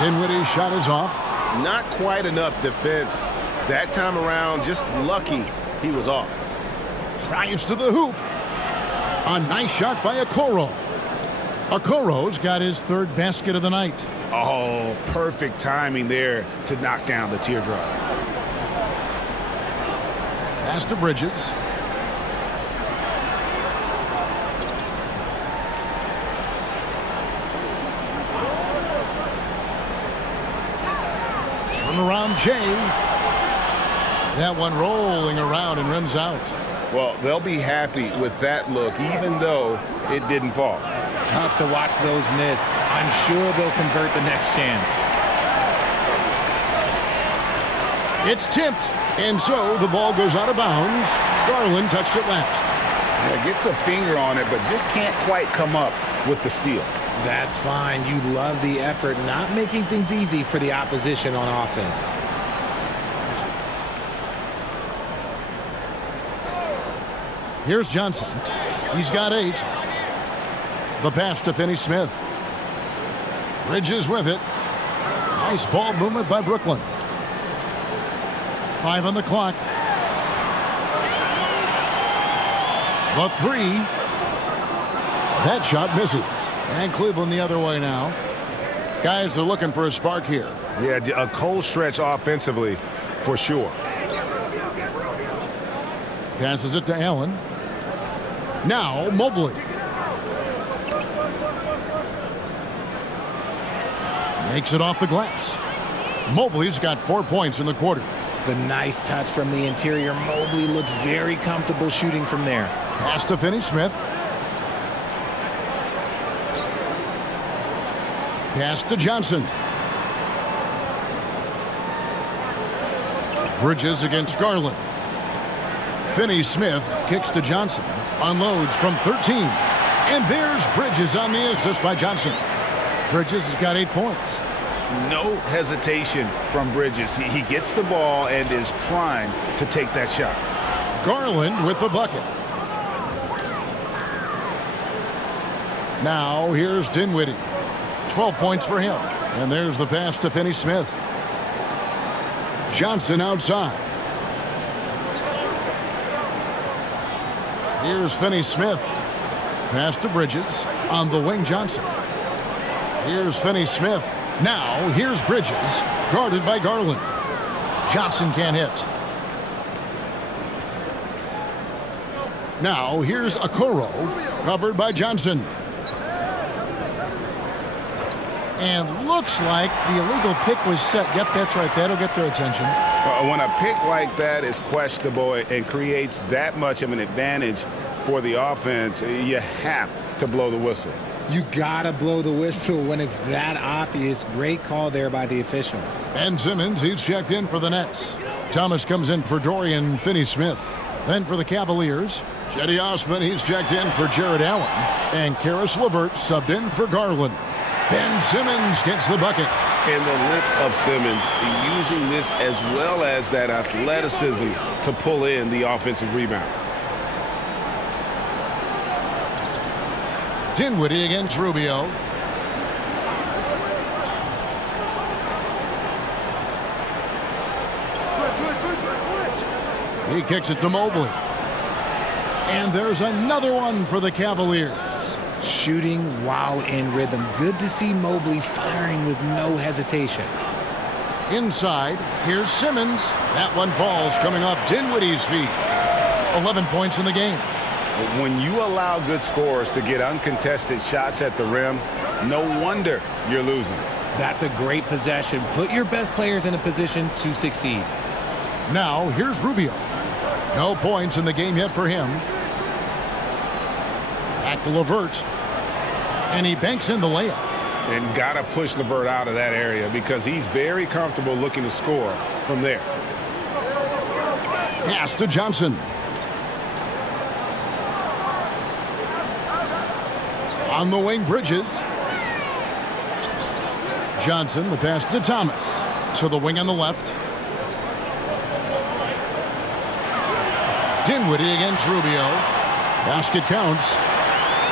Dinwiddie's shot is off. Not quite enough defense. That time around, just lucky he was off. Drives to the hoop. A nice shot by Okoro. Okoro's got his 3rd basket of the night. Oh, perfect timing there to knock down the teardrop. Pass to Bridges. Turn around, Jay. That one rolling around and rims out. Well, they'll be happy with that look, even though it didn't fall. Tough to watch those miss. I'm sure they'll convert the next chance. It's tipped, and so the ball goes out of bounds. Garland touched it last. Yeah, gets a finger on it, but just can't quite come up with the steal. That's fine. You love the effort, not making things easy for the opposition on offense. Here's Johnson. He's got 8. The pass to Finney-Smith. Bridges with it. Nice ball movement by Brooklyn. 5 on the clock. The 3. That shot misses. And Cleveland the other way now. Guys are looking for a spark here. Yeah, a cold stretch offensively for sure. Passes it to Allen. Now Mobley. Makes it off the glass. Mobley's got 4 points in the quarter. The nice touch from the interior. Mobley looks very comfortable shooting from there. Pass to Finney-Smith. Pass to Johnson. Bridges against Garland. Finney-Smith kicks to Johnson. Unloads from 13. And there's Bridges on the assist by Johnson. Bridges has got 8 points. No hesitation from Bridges. He gets the ball and is primed to take that shot. Garland with the bucket. Now here's Dinwiddie. 12 points for him. And there's the pass to Finney-Smith. Johnson outside. Here's Finney-Smith. Pass to Bridges. On the wing, Johnson. Here's Finney-Smith. Now, here's Bridges. Guarded by Garland. Johnson can't hit. Now, here's Okoro. Covered by Johnson. And looks like the illegal pick was set. Yep, that's right. That'll get their attention. When a pick like that is questionable and creates that much of an advantage for the offense, you have to blow the whistle. You gotta blow the whistle when it's that obvious. Great call there by the official. Ben Simmons, he's checked in for the Nets. Thomas comes in for Dorian Finney-Smith. Then for the Cavaliers, Cedi Osman, he's checked in for Jared Allen. And Karis LeVert subbed in for Garland. Ben Simmons gets the bucket. And the length of Simmons using this as well as that athleticism to pull in the offensive rebound. Dinwiddie against Rubio. He kicks it to Mobley. And there's another one for the Cavaliers. Shooting while in rhythm. Good to see Mobley firing with no hesitation. Inside, here's Simmons. That one falls coming off Dinwiddie's feet. 11 points in the game. When you allow good scorers to get uncontested shots at the rim, no wonder you're losing. That's a great possession. Put your best players in a position to succeed. Now, here's Rubio. No points in the game yet for him. Back to LeVert. And he banks in the layup. And got to push LeVert out of that area because he's very comfortable looking to score from there. Pass to Johnson. On the wing, Bridges. Johnson, the pass to Thomas. To the wing on the left. Dinwiddie against Rubio. Basket counts.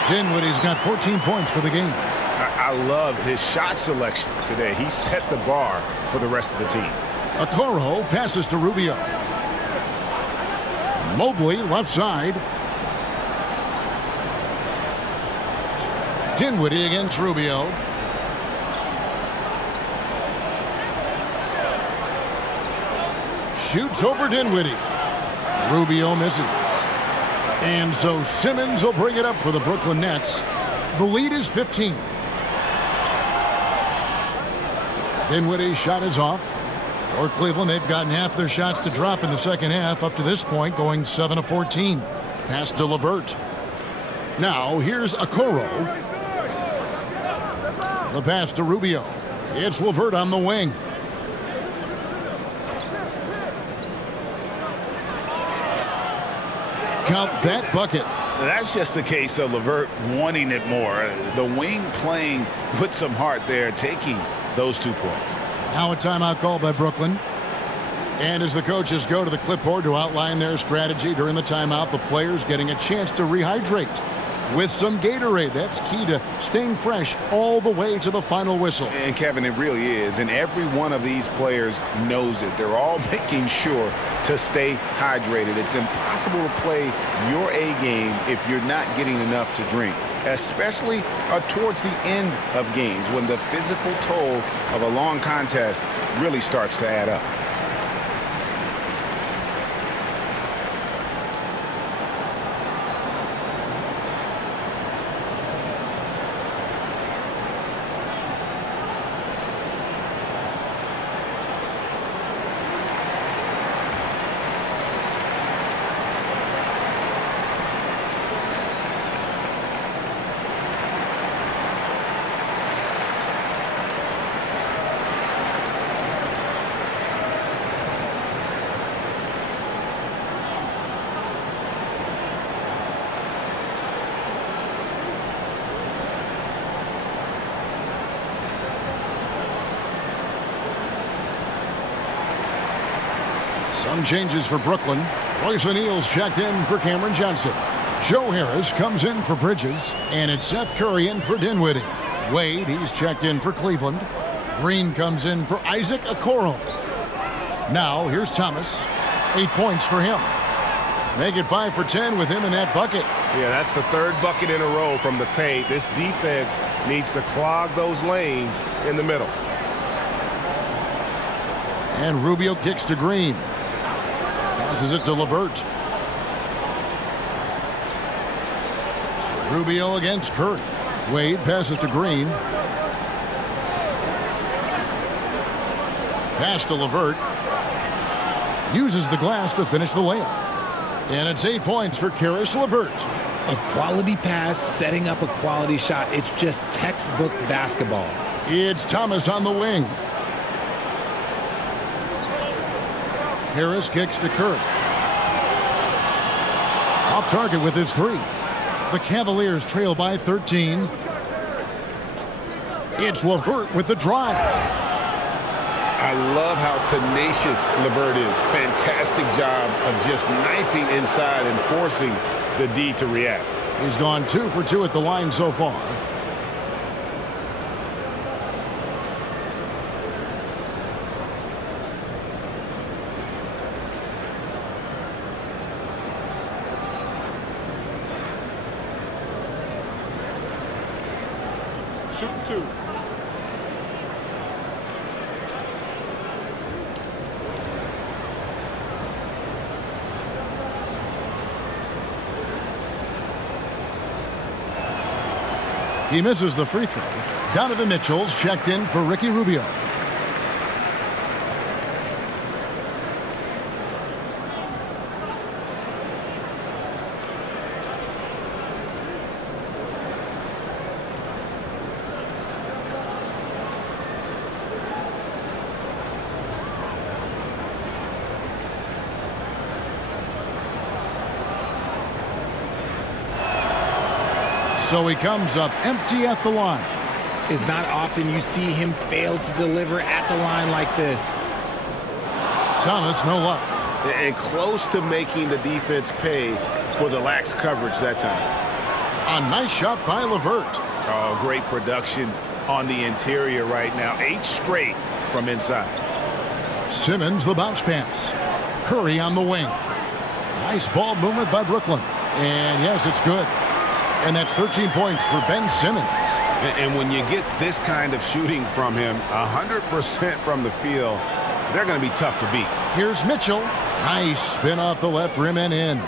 Dinwiddie's got 14 points for the game. I love his shot selection today. He set the bar for the rest of the team. Okoro passes to Rubio. Mobley left side. Dinwiddie against Rubio. Shoots over Dinwiddie. Rubio misses. And so Simmons will bring it up for the Brooklyn Nets. The lead is 15. Dinwiddie's shot is off. For Cleveland, they've gotten half their shots to drop in the second half up to this point, going 7 of 14. Pass to LeVert. Now here's Okoro. The pass to Rubio. It's LeVert on the wing. Count that bucket. That's just the case of LeVert wanting it more. The wing playing with some heart there, taking those 2 points. Now a timeout called by Brooklyn. And as the coaches go to the clipboard to outline their strategy during the timeout, the players getting a chance to rehydrate with some Gatorade. That's key to staying fresh all the way to the final whistle. And Kevin, it really is. And every one of these players knows it. They're all making sure to stay hydrated. It's impossible to play your A game if you're not getting enough to drink, especially towards the end of games when the physical toll of a long contest really starts to add up. Some changes for Brooklyn. Royce O'Neal's checked in for Cameron Johnson. Joe Harris comes in for Bridges. And it's Seth Curry in for Dinwiddie. Wade, he's checked in for Cleveland. Green comes in for Isaac Okoro. Now, here's Thomas. 8 points for him. Make it 5 for 10 with him in that bucket. Yeah, that's the third bucket in a row from the paint. This defense needs to clog those lanes in the middle. And Rubio kicks to Green. Passes it to LeVert. Rubio against Curry. Wade passes to Green. Pass to LeVert. Uses the glass to finish the layup. And it's 8 points for Caris LeVert. A quality pass, setting up a quality shot. It's just textbook basketball. It's Thomas on the wing. Harris kicks to Curry. Off target with his 3. The Cavaliers trail by 13. It's LeVert with the drive. I love how tenacious LeVert is. Fantastic job of just knifing inside and forcing the D to react. He's gone 2 for 2 at the line so far. Shooting 2. He misses the free throw. Donovan Mitchell's checked in for Ricky Rubio. So he comes up empty at the line. It's not often you see him fail to deliver at the line like this. Thomas, no luck. And close to making the defense pay for the lax coverage that time. A nice shot by LeVert. Oh, great production on the interior right now. 8 straight from inside. Simmons, the bounce pass. Curry on the wing. Nice ball movement by Brooklyn. And yes, it's good. And that's 13 points for Ben Simmons. And when you get this kind of shooting from him, 100% from the field, they're going to be tough to beat. Here's Mitchell. Nice spin off the left rim and in.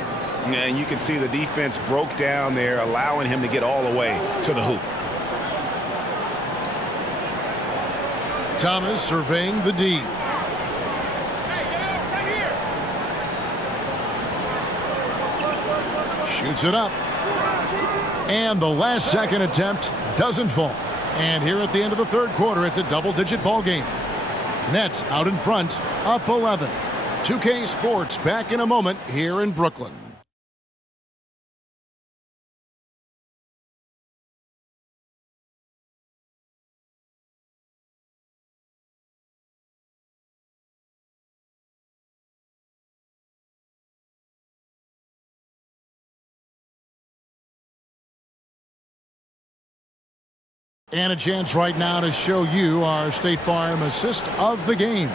And you can see the defense broke down there, allowing him to get all the way to the hoop. Thomas surveying the D. Shoots it up. And the last second attempt doesn't fall. And here at the end of the third quarter, it's a double-digit ball game. Nets out in front, up 11. 2K Sports back in a moment here in Brooklyn. And a chance right now to show you our State Farm assist of the game.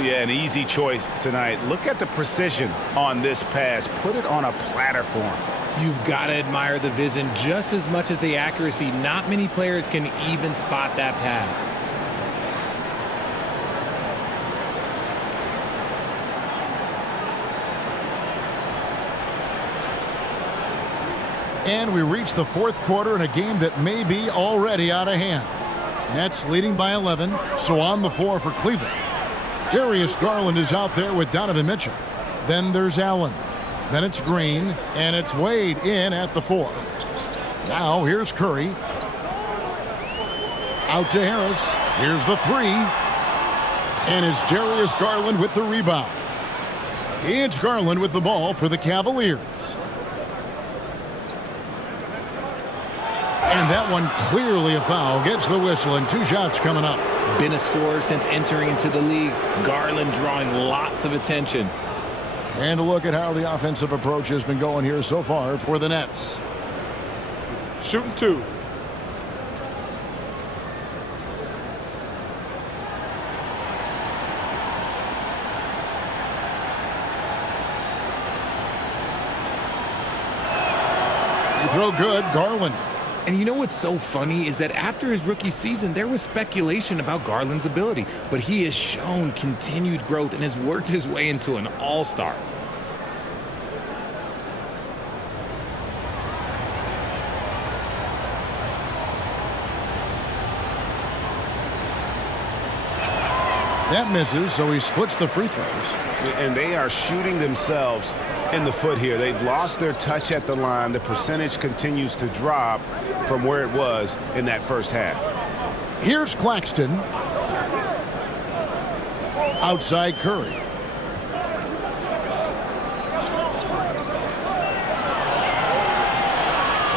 Yeah, an easy choice tonight. Look at the precision on this pass. Put it on a platter form. You've got to admire the vision just as much as the accuracy. Not many players can even spot that pass. And we reach the fourth quarter in a game that may be already out of hand. Nets leading by 11, so on the floor for Cleveland. Darius Garland is out there with Donovan Mitchell. Then there's Allen. Then it's Green, and it's Wade in at the 4. Now here's Curry. Out to Harris. Here's the 3. And it's Darius Garland with the rebound. It's Garland with the ball for the Cavaliers. And that one clearly a foul. Gets the whistle, and 2 shots coming up. Been a scorer since entering into the league. Garland drawing lots of attention. And a look at how the offensive approach has been going here so far for the Nets. Shooting 2. You throw good, Garland. And you know what's so funny is that after his rookie season, there was speculation about Garland's ability, but he has shown continued growth and has worked his way into an all-star. That misses, so he splits the free throws. And they are shooting themselves in the foot here. They've lost their touch at the line. The percentage continues to drop from where it was in that first half. Here's Claxton. Outside Curry.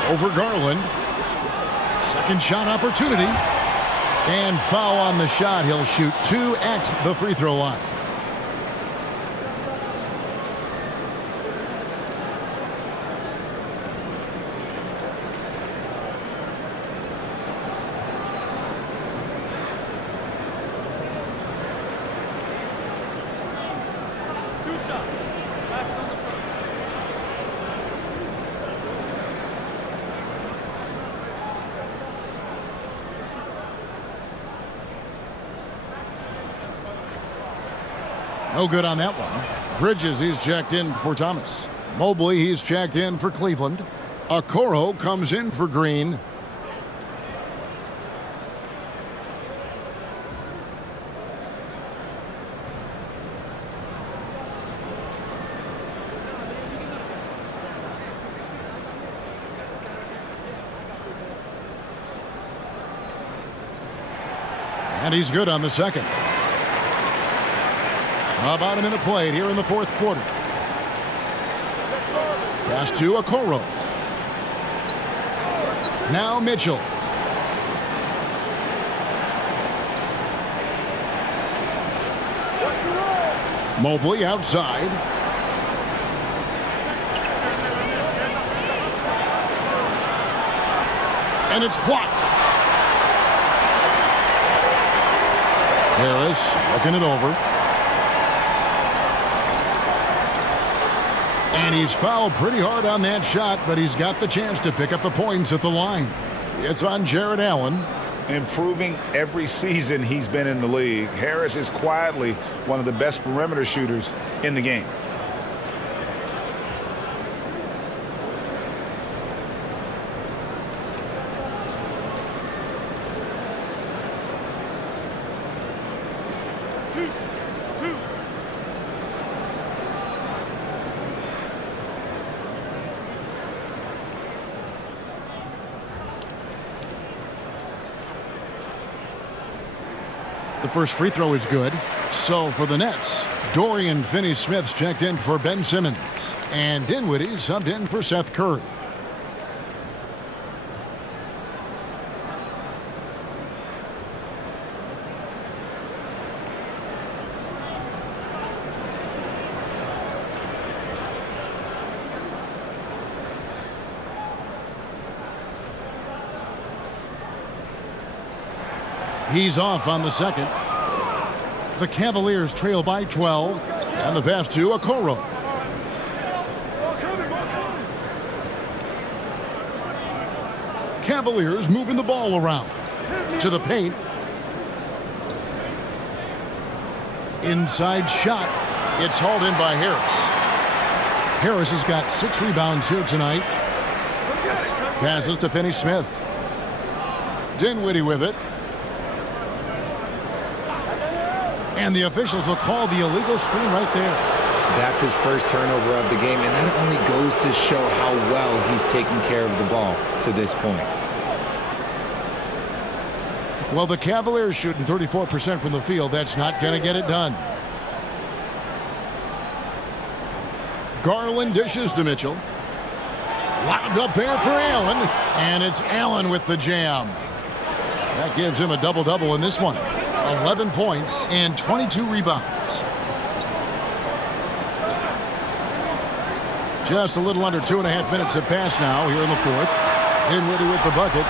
Over Garland. Second shot opportunity. And foul on the shot. He'll shoot 2 at the free throw line. No good on that one. Bridges, he's checked in for Thomas. Mobley, he's checked in for Cleveland. Okoro comes in for Green. And he's good on the second. About a minute played here in the fourth quarter. Pass to Okoro. Now Mitchell. Mobley outside. And it's blocked. Harris looking it over. And he's fouled pretty hard on that shot, but he's got the chance to pick up the points at the line. It's on Jared Allen. Improving every season he's been in the league. Harris is quietly one of the best perimeter shooters in the game. The first free throw is good. So for the Nets, Dorian Finney-Smith's checked in for Ben Simmons. And Dinwiddie subbed in for Seth Curry. He's off on the second. The Cavaliers trail by 12. And the pass to Okoro. Cavaliers moving the ball around. To the paint. Inside shot. It's hauled in by Harris. Harris has got 6 rebounds here tonight. Passes to Finney-Smith. Dinwiddie with it. And the officials will call the illegal screen right there. That's his first turnover of the game, and that only goes to show how well he's taken care of the ball to this point. Well, the Cavaliers shooting 34% from the field. That's not going to get it done. Garland dishes to Mitchell. Lobbed up there for Allen. And it's Allen with the jam. That gives him a double-double in this one. 11 points and 22 rebounds. Just a little under 2.5 minutes have passed now here in the fourth. Dinwiddie with the bucket.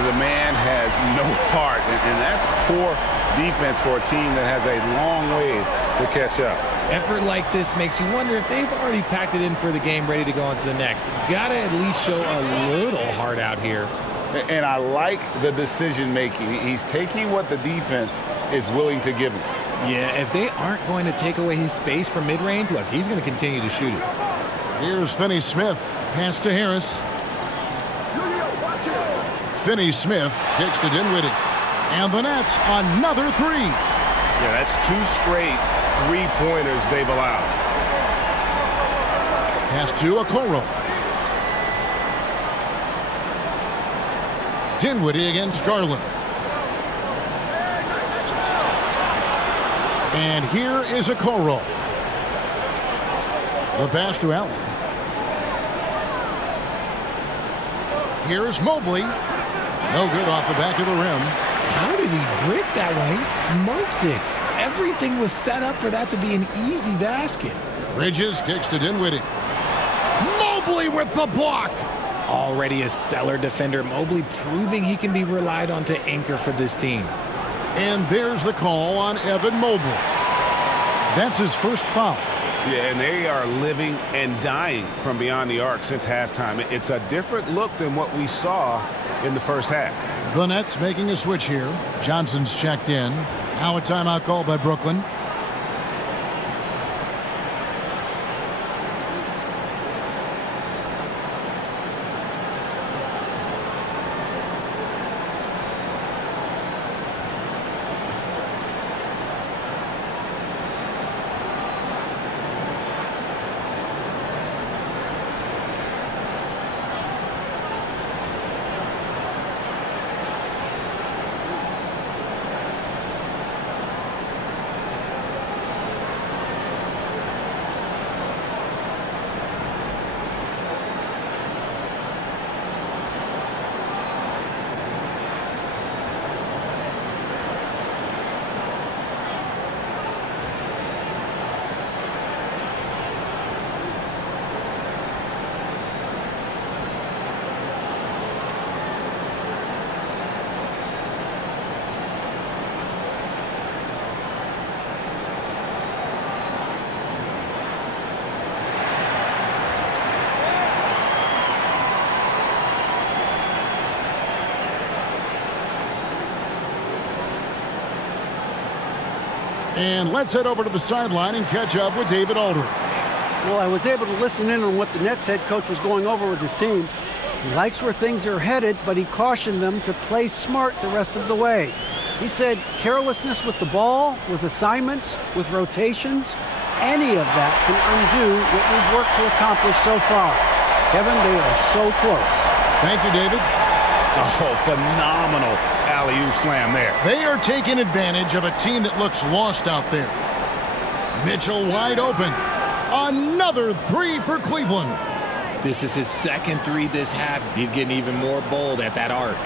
The man has no heart, and that's poor defense for a team that has a long way to catch up. Effort like this makes you wonder if they've already packed it in for the game, ready to go on to the next. Gotta at least show a little heart out here. And I like the decision making. He's taking what the defense is willing to give him. Yeah, if they aren't going to take away his space from mid-range, look, he's going to continue to shoot it. Here's Finney-Smith. Pass to Harris. Finney-Smith kicks to Dinwiddie. And the Nets, another three. Yeah, that's 2 straight three-pointers they've allowed. Pass to Okoro. Dinwiddie against Garland. And here is Okoro. The pass to Allen. Here's Mobley. No good off the back of the rim. How did he break that one? He smoked it. Everything was set up for that to be an easy basket. Bridges kicks to Dinwiddie. Mobley with the block. Already a stellar defender, Mobley proving he can be relied on to anchor for this team. And there's the call on Evan Mobley. That's his first foul. Yeah, and they are living and dying from beyond the arc since halftime. It's a different look than what we saw in the first half. The Nets making a switch here. Johnson's checked in. Now a timeout called by Brooklyn. And let's head over to the sideline and catch up with David Aldridge. Well, I was able to listen in on what the Nets head coach was going over with his team. He likes where things are headed, but he cautioned them to play smart the rest of the way. He said carelessness with the ball, with assignments, with rotations, any of that can undo what we've worked to accomplish so far. Kevin, they are so close. Thank you, David. Oh, phenomenal alley-oop slam there. They are taking advantage of a team that looks lost out there. Mitchell wide open. Another three for Cleveland. This is his second three this half. He's getting even more bold at that arc.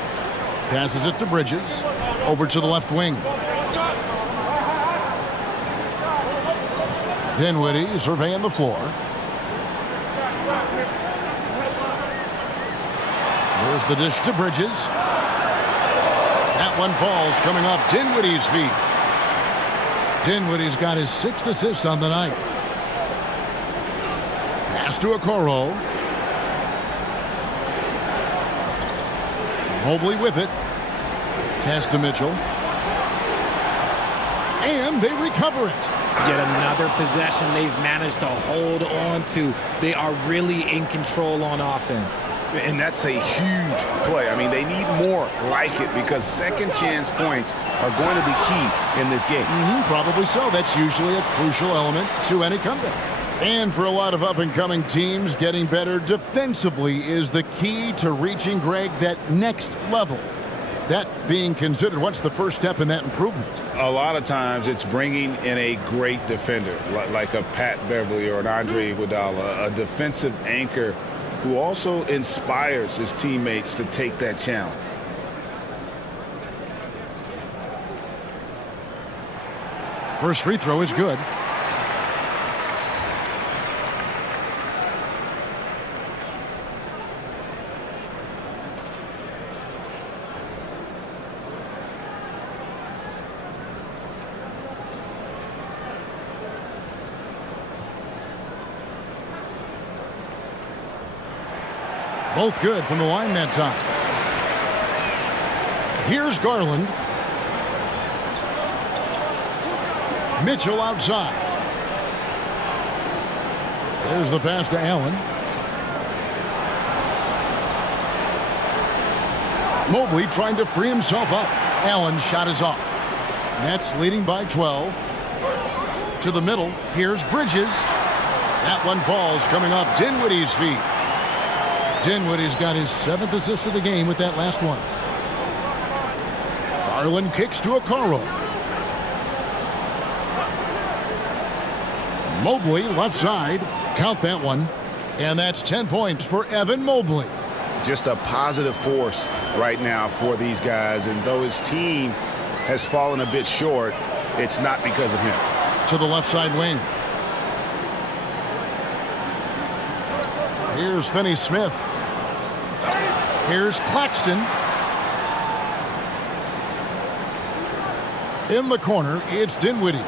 Passes it to Bridges. Over to the left wing. Dinwiddie surveying the floor. There's the dish to Bridges. That one falls coming off Dinwiddie's feet. Dinwiddie's got his 6th assist on the night. Pass to Okoro. Mobley with it. Pass to Mitchell. And they recover it. Yet another possession they've managed to hold on to. They are really in control on offense. And that's a huge play. I mean, they need more like it because second chance points are going to be key in this game. Probably so. That's usually a crucial element to any comeback. And for a lot of up-and-coming teams, getting better defensively is the key to reaching, Greg, that next level. That being considered, what's the first step in that improvement? A lot of times it's bringing in a great defender, like a Pat Beverly or an Andre Iguodala, a defensive anchor who also inspires his teammates to take that challenge. First free throw is good. Both good from the line that time. Here's Garland. Mitchell outside. There's the pass to Allen. Mobley trying to free himself up. Allen's shot is off. Nets leading by 12. To the middle. Here's Bridges. That one falls coming off Dinwiddie's feet. Dinwiddie's got his 7th assist of the game with that last one. Garland kicks to Okoro. Mobley left side. Count that one. And that's 10 points for Evan Mobley. Just a positive force right now for these guys. And though his team has fallen a bit short, it's not because of him. To the left side wing. Here's Finney-Smith. Here's Claxton. In the corner, it's Dinwiddie.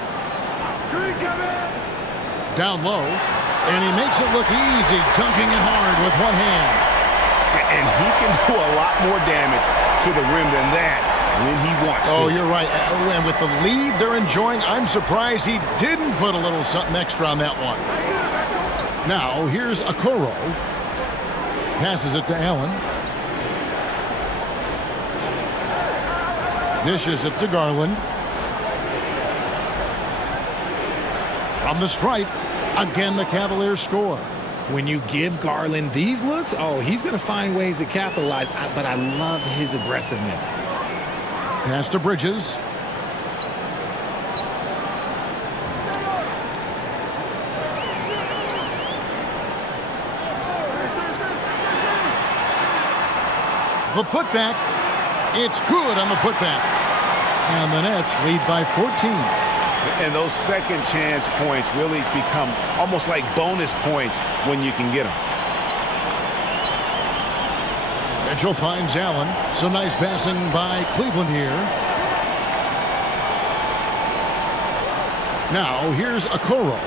Down low, and he makes it look easy, dunking it hard with one hand. And he can do a lot more damage to the rim than that when he wants to. Oh, you're right. And with the lead they're enjoying, I'm surprised he didn't put a little something extra on that one. Now, here's Okoro. Passes it to Allen. Dishes it to Garland. From the stripe, again the Cavaliers score. When you give Garland these looks, oh, he's going to find ways to capitalize. But I love his aggressiveness. Pass to Bridges. The putback. It's good on the putback. And the Nets lead by 14. And those second chance points really become almost like bonus points when you can get them. Mitchell finds Allen. Some nice passing by Cleveland here. Now here's Okoro,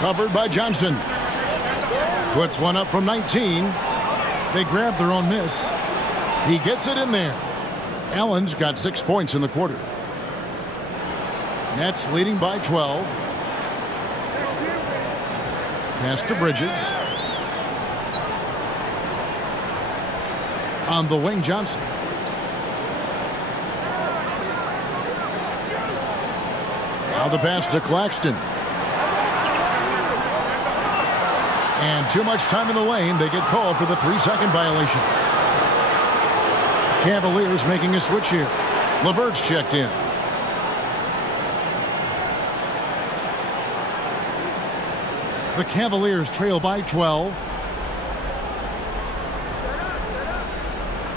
covered by Johnson. Puts one up from 19. They grab their own miss. He gets it in there. Allen's got 6 points in the quarter. Nets leading by 12. Pass to Bridges. On the wing, Johnson. Now the pass to Claxton. And too much time in the lane. They get called for the 3-second violation. Cavaliers making a switch here. LeVert's checked in. The Cavaliers trail by 12.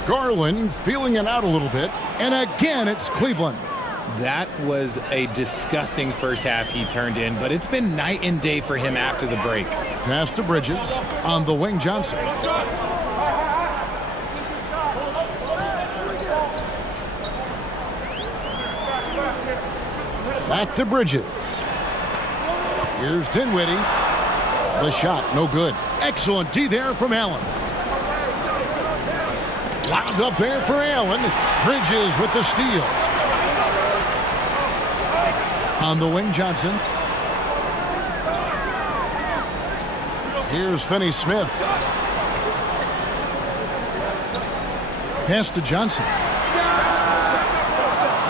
Garland feeling it out a little bit. And again, it's Cleveland. That was a disgusting first half he turned in, but it's been night and day for him after the break. Pass to Bridges. On the wing, Johnson. Back to Bridges. Here's Dinwiddie. The shot, no good. Excellent D there from Allen. Wound up there for Allen. Bridges with the steal. On the wing, Johnson. Here's Finney-Smith. Pass to Johnson.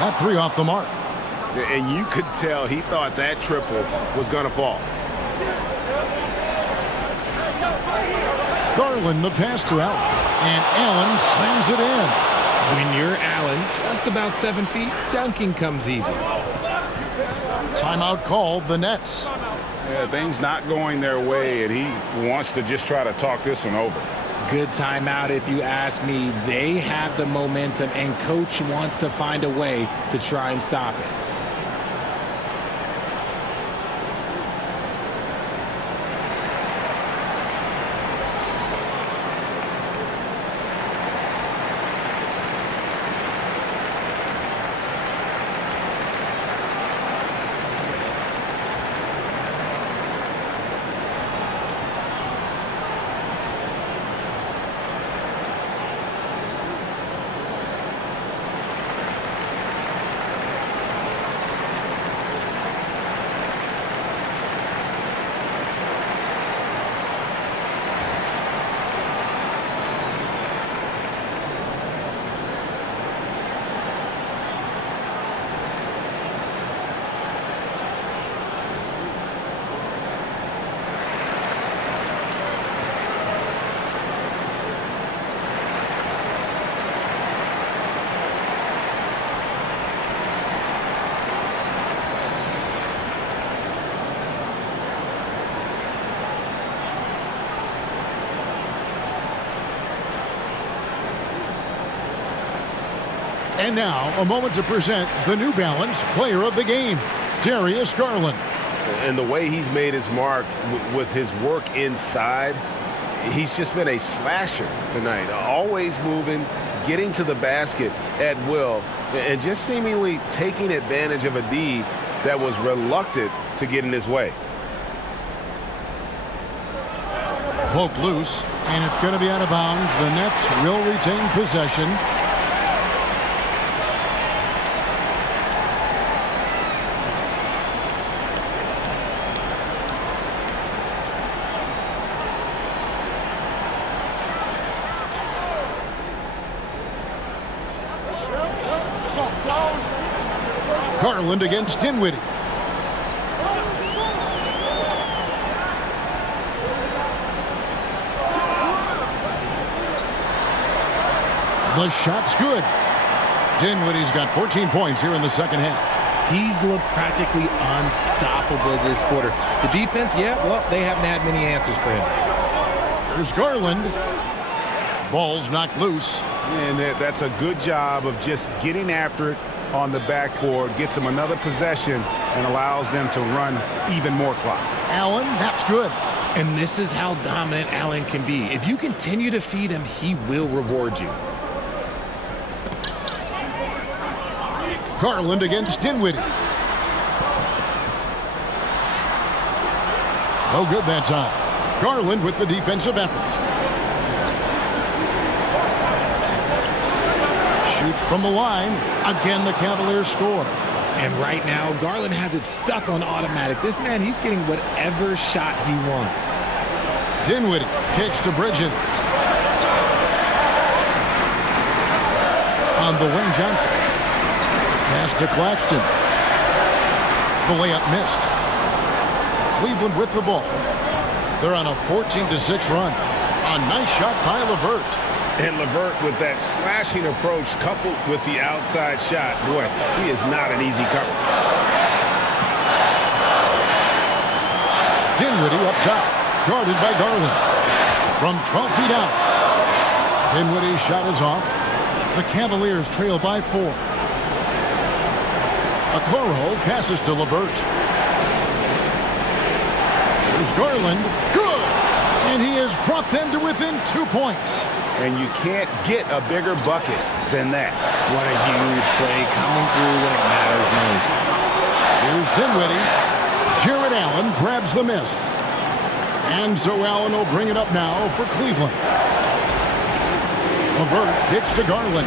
That three off the mark. And you could tell he thought that triple was going to fall. Garland the pass to Allen. And Allen slams it in. When you're Allen, just about 7 feet, dunking comes easy. Timeout called, the Nets. Yeah, things not going their way, and he wants to just try to talk this one over. Good timeout if you ask me. They have the momentum, and coach wants to find a way to try and stop it. And now, a moment to present the New Balance Player of the Game, Darius Garland. And the way he's made his mark with his work inside, he's just been a slasher tonight. Always moving, getting to the basket at will, and just seemingly taking advantage of a D that was reluctant to get in his way. Poked loose, and it's going to be out of bounds. The Nets will retain possession. Garland against Dinwiddie. The shot's good. Dinwiddie's got 14 points here in the second half. He's looked practically unstoppable this quarter. The defense, yeah, well, they haven't had many answers for him. Here's Garland. Ball's knocked loose. And that's a good job of just getting after it on the backboard, gets them another possession, and allows them to run even more clock. Allen, that's good. And this is how dominant Allen can be. If you continue to feed him, he will reward you. Garland against Dinwiddie. No good that time. Garland with the defensive effort. Shoots from the line. Again, the Cavaliers score. And right now, Garland has it stuck on automatic. This man, he's getting whatever shot he wants. Dinwiddie kicks to Bridges. On the wing, Johnson. Pass to Claxton. The layup missed. Cleveland with the ball. They're on a 14-6 run. A nice shot by LeVert. And LeVert with that slashing approach coupled with the outside shot. Boy, he is not an easy cover. Dinwiddie up top. Guarded by Garland. From 12 feet out. Dinwiddie's shot is off. The Cavaliers trail by 4. Okoro passes to LeVert. There's Garland. Good! And he has brought them to within 2 points. And you can't get a bigger bucket than that. What a huge play coming through when it matters most. Here's Dinwiddie. Jared Allen grabs the miss. And so Allen will bring it up now for Cleveland. LeVert kicks to Garland.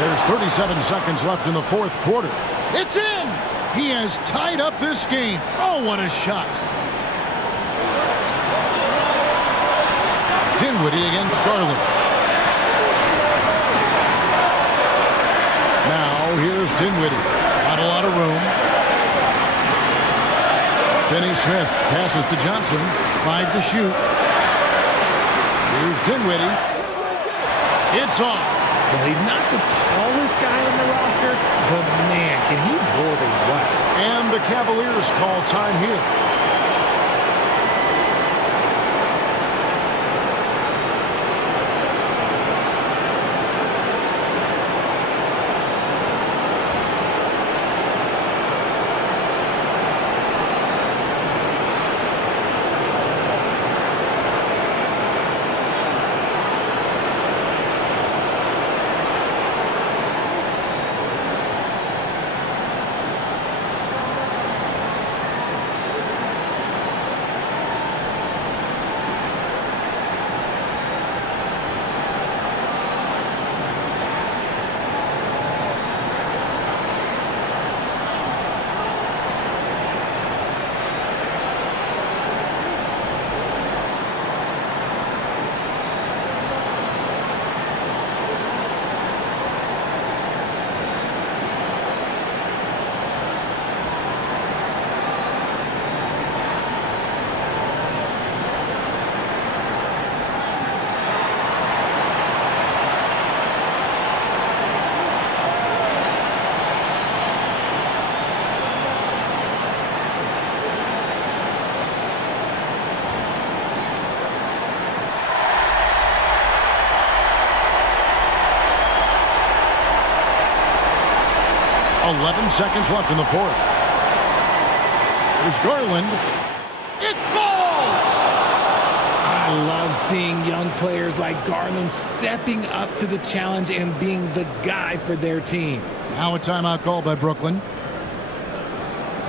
There's 37 seconds left in the fourth quarter. It's in! He has tied up this game. Oh, what a shot. Dinwiddie against Garland. Now here's Dinwiddie. Not a lot of room. Finney-Smith passes to Johnson. 5 to shoot. Here's Dinwiddie. It's off. Well, he's not the tallest guy on the roster, but man, can he more than what? And the Cavaliers call time here. .11 seconds left in the fourth. There's Garland. It falls! I love seeing young players like Garland stepping up to the challenge and being the guy for their team. Now a timeout called by Brooklyn.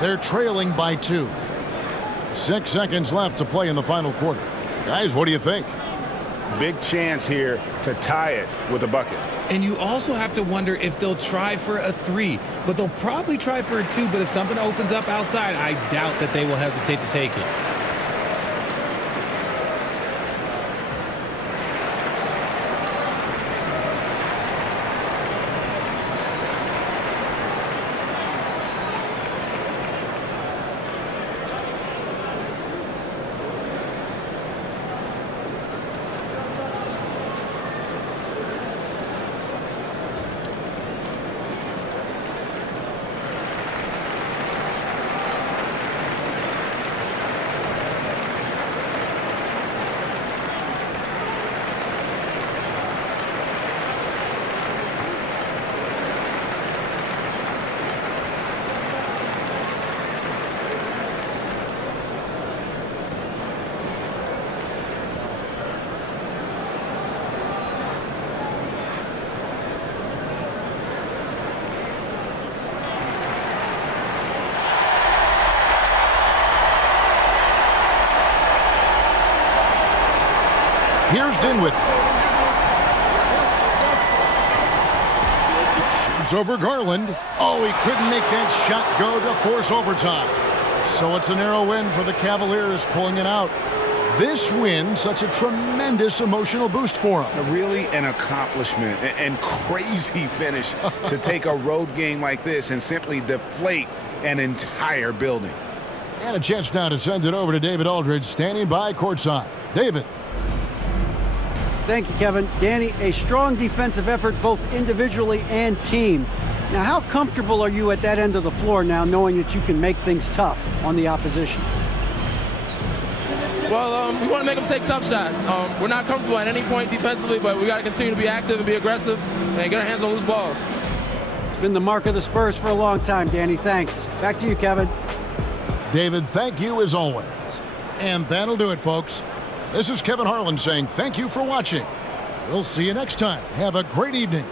They're trailing by 2. 6 seconds left to play in the final quarter. Guys, what do you think? Big chance here to tie it with a bucket. And you also have to wonder if they'll try for a 3, but they'll probably try for a 2. But if something opens up outside, I doubt that they will hesitate to take it. Here's Dinwiddie. Pass over Garland. Oh, he couldn't make that shot go to force overtime. So it's a narrow win for the Cavaliers, pulling it out. This win, such a tremendous emotional boost for them. Really an accomplishment and crazy finish to take a road game like this and simply deflate an entire building. And a chance now to send it over to David Aldridge, standing by courtside. David. Thank you, Kevin. Danny, a strong defensive effort both individually and team. Now, how comfortable are you at that end of the floor now, knowing that you can make things tough on the opposition? Well, we want to make them take tough shots. We're not comfortable at any point defensively, but we got to continue to be active and be aggressive and get our hands on loose balls. It's been the mark of the Spurs for a long time, Danny. Thanks. Back to you, Kevin. David, thank you as always. And that'll do it, folks. This is Kevin Harlan saying thank you for watching. We'll see you next time. Have a great evening.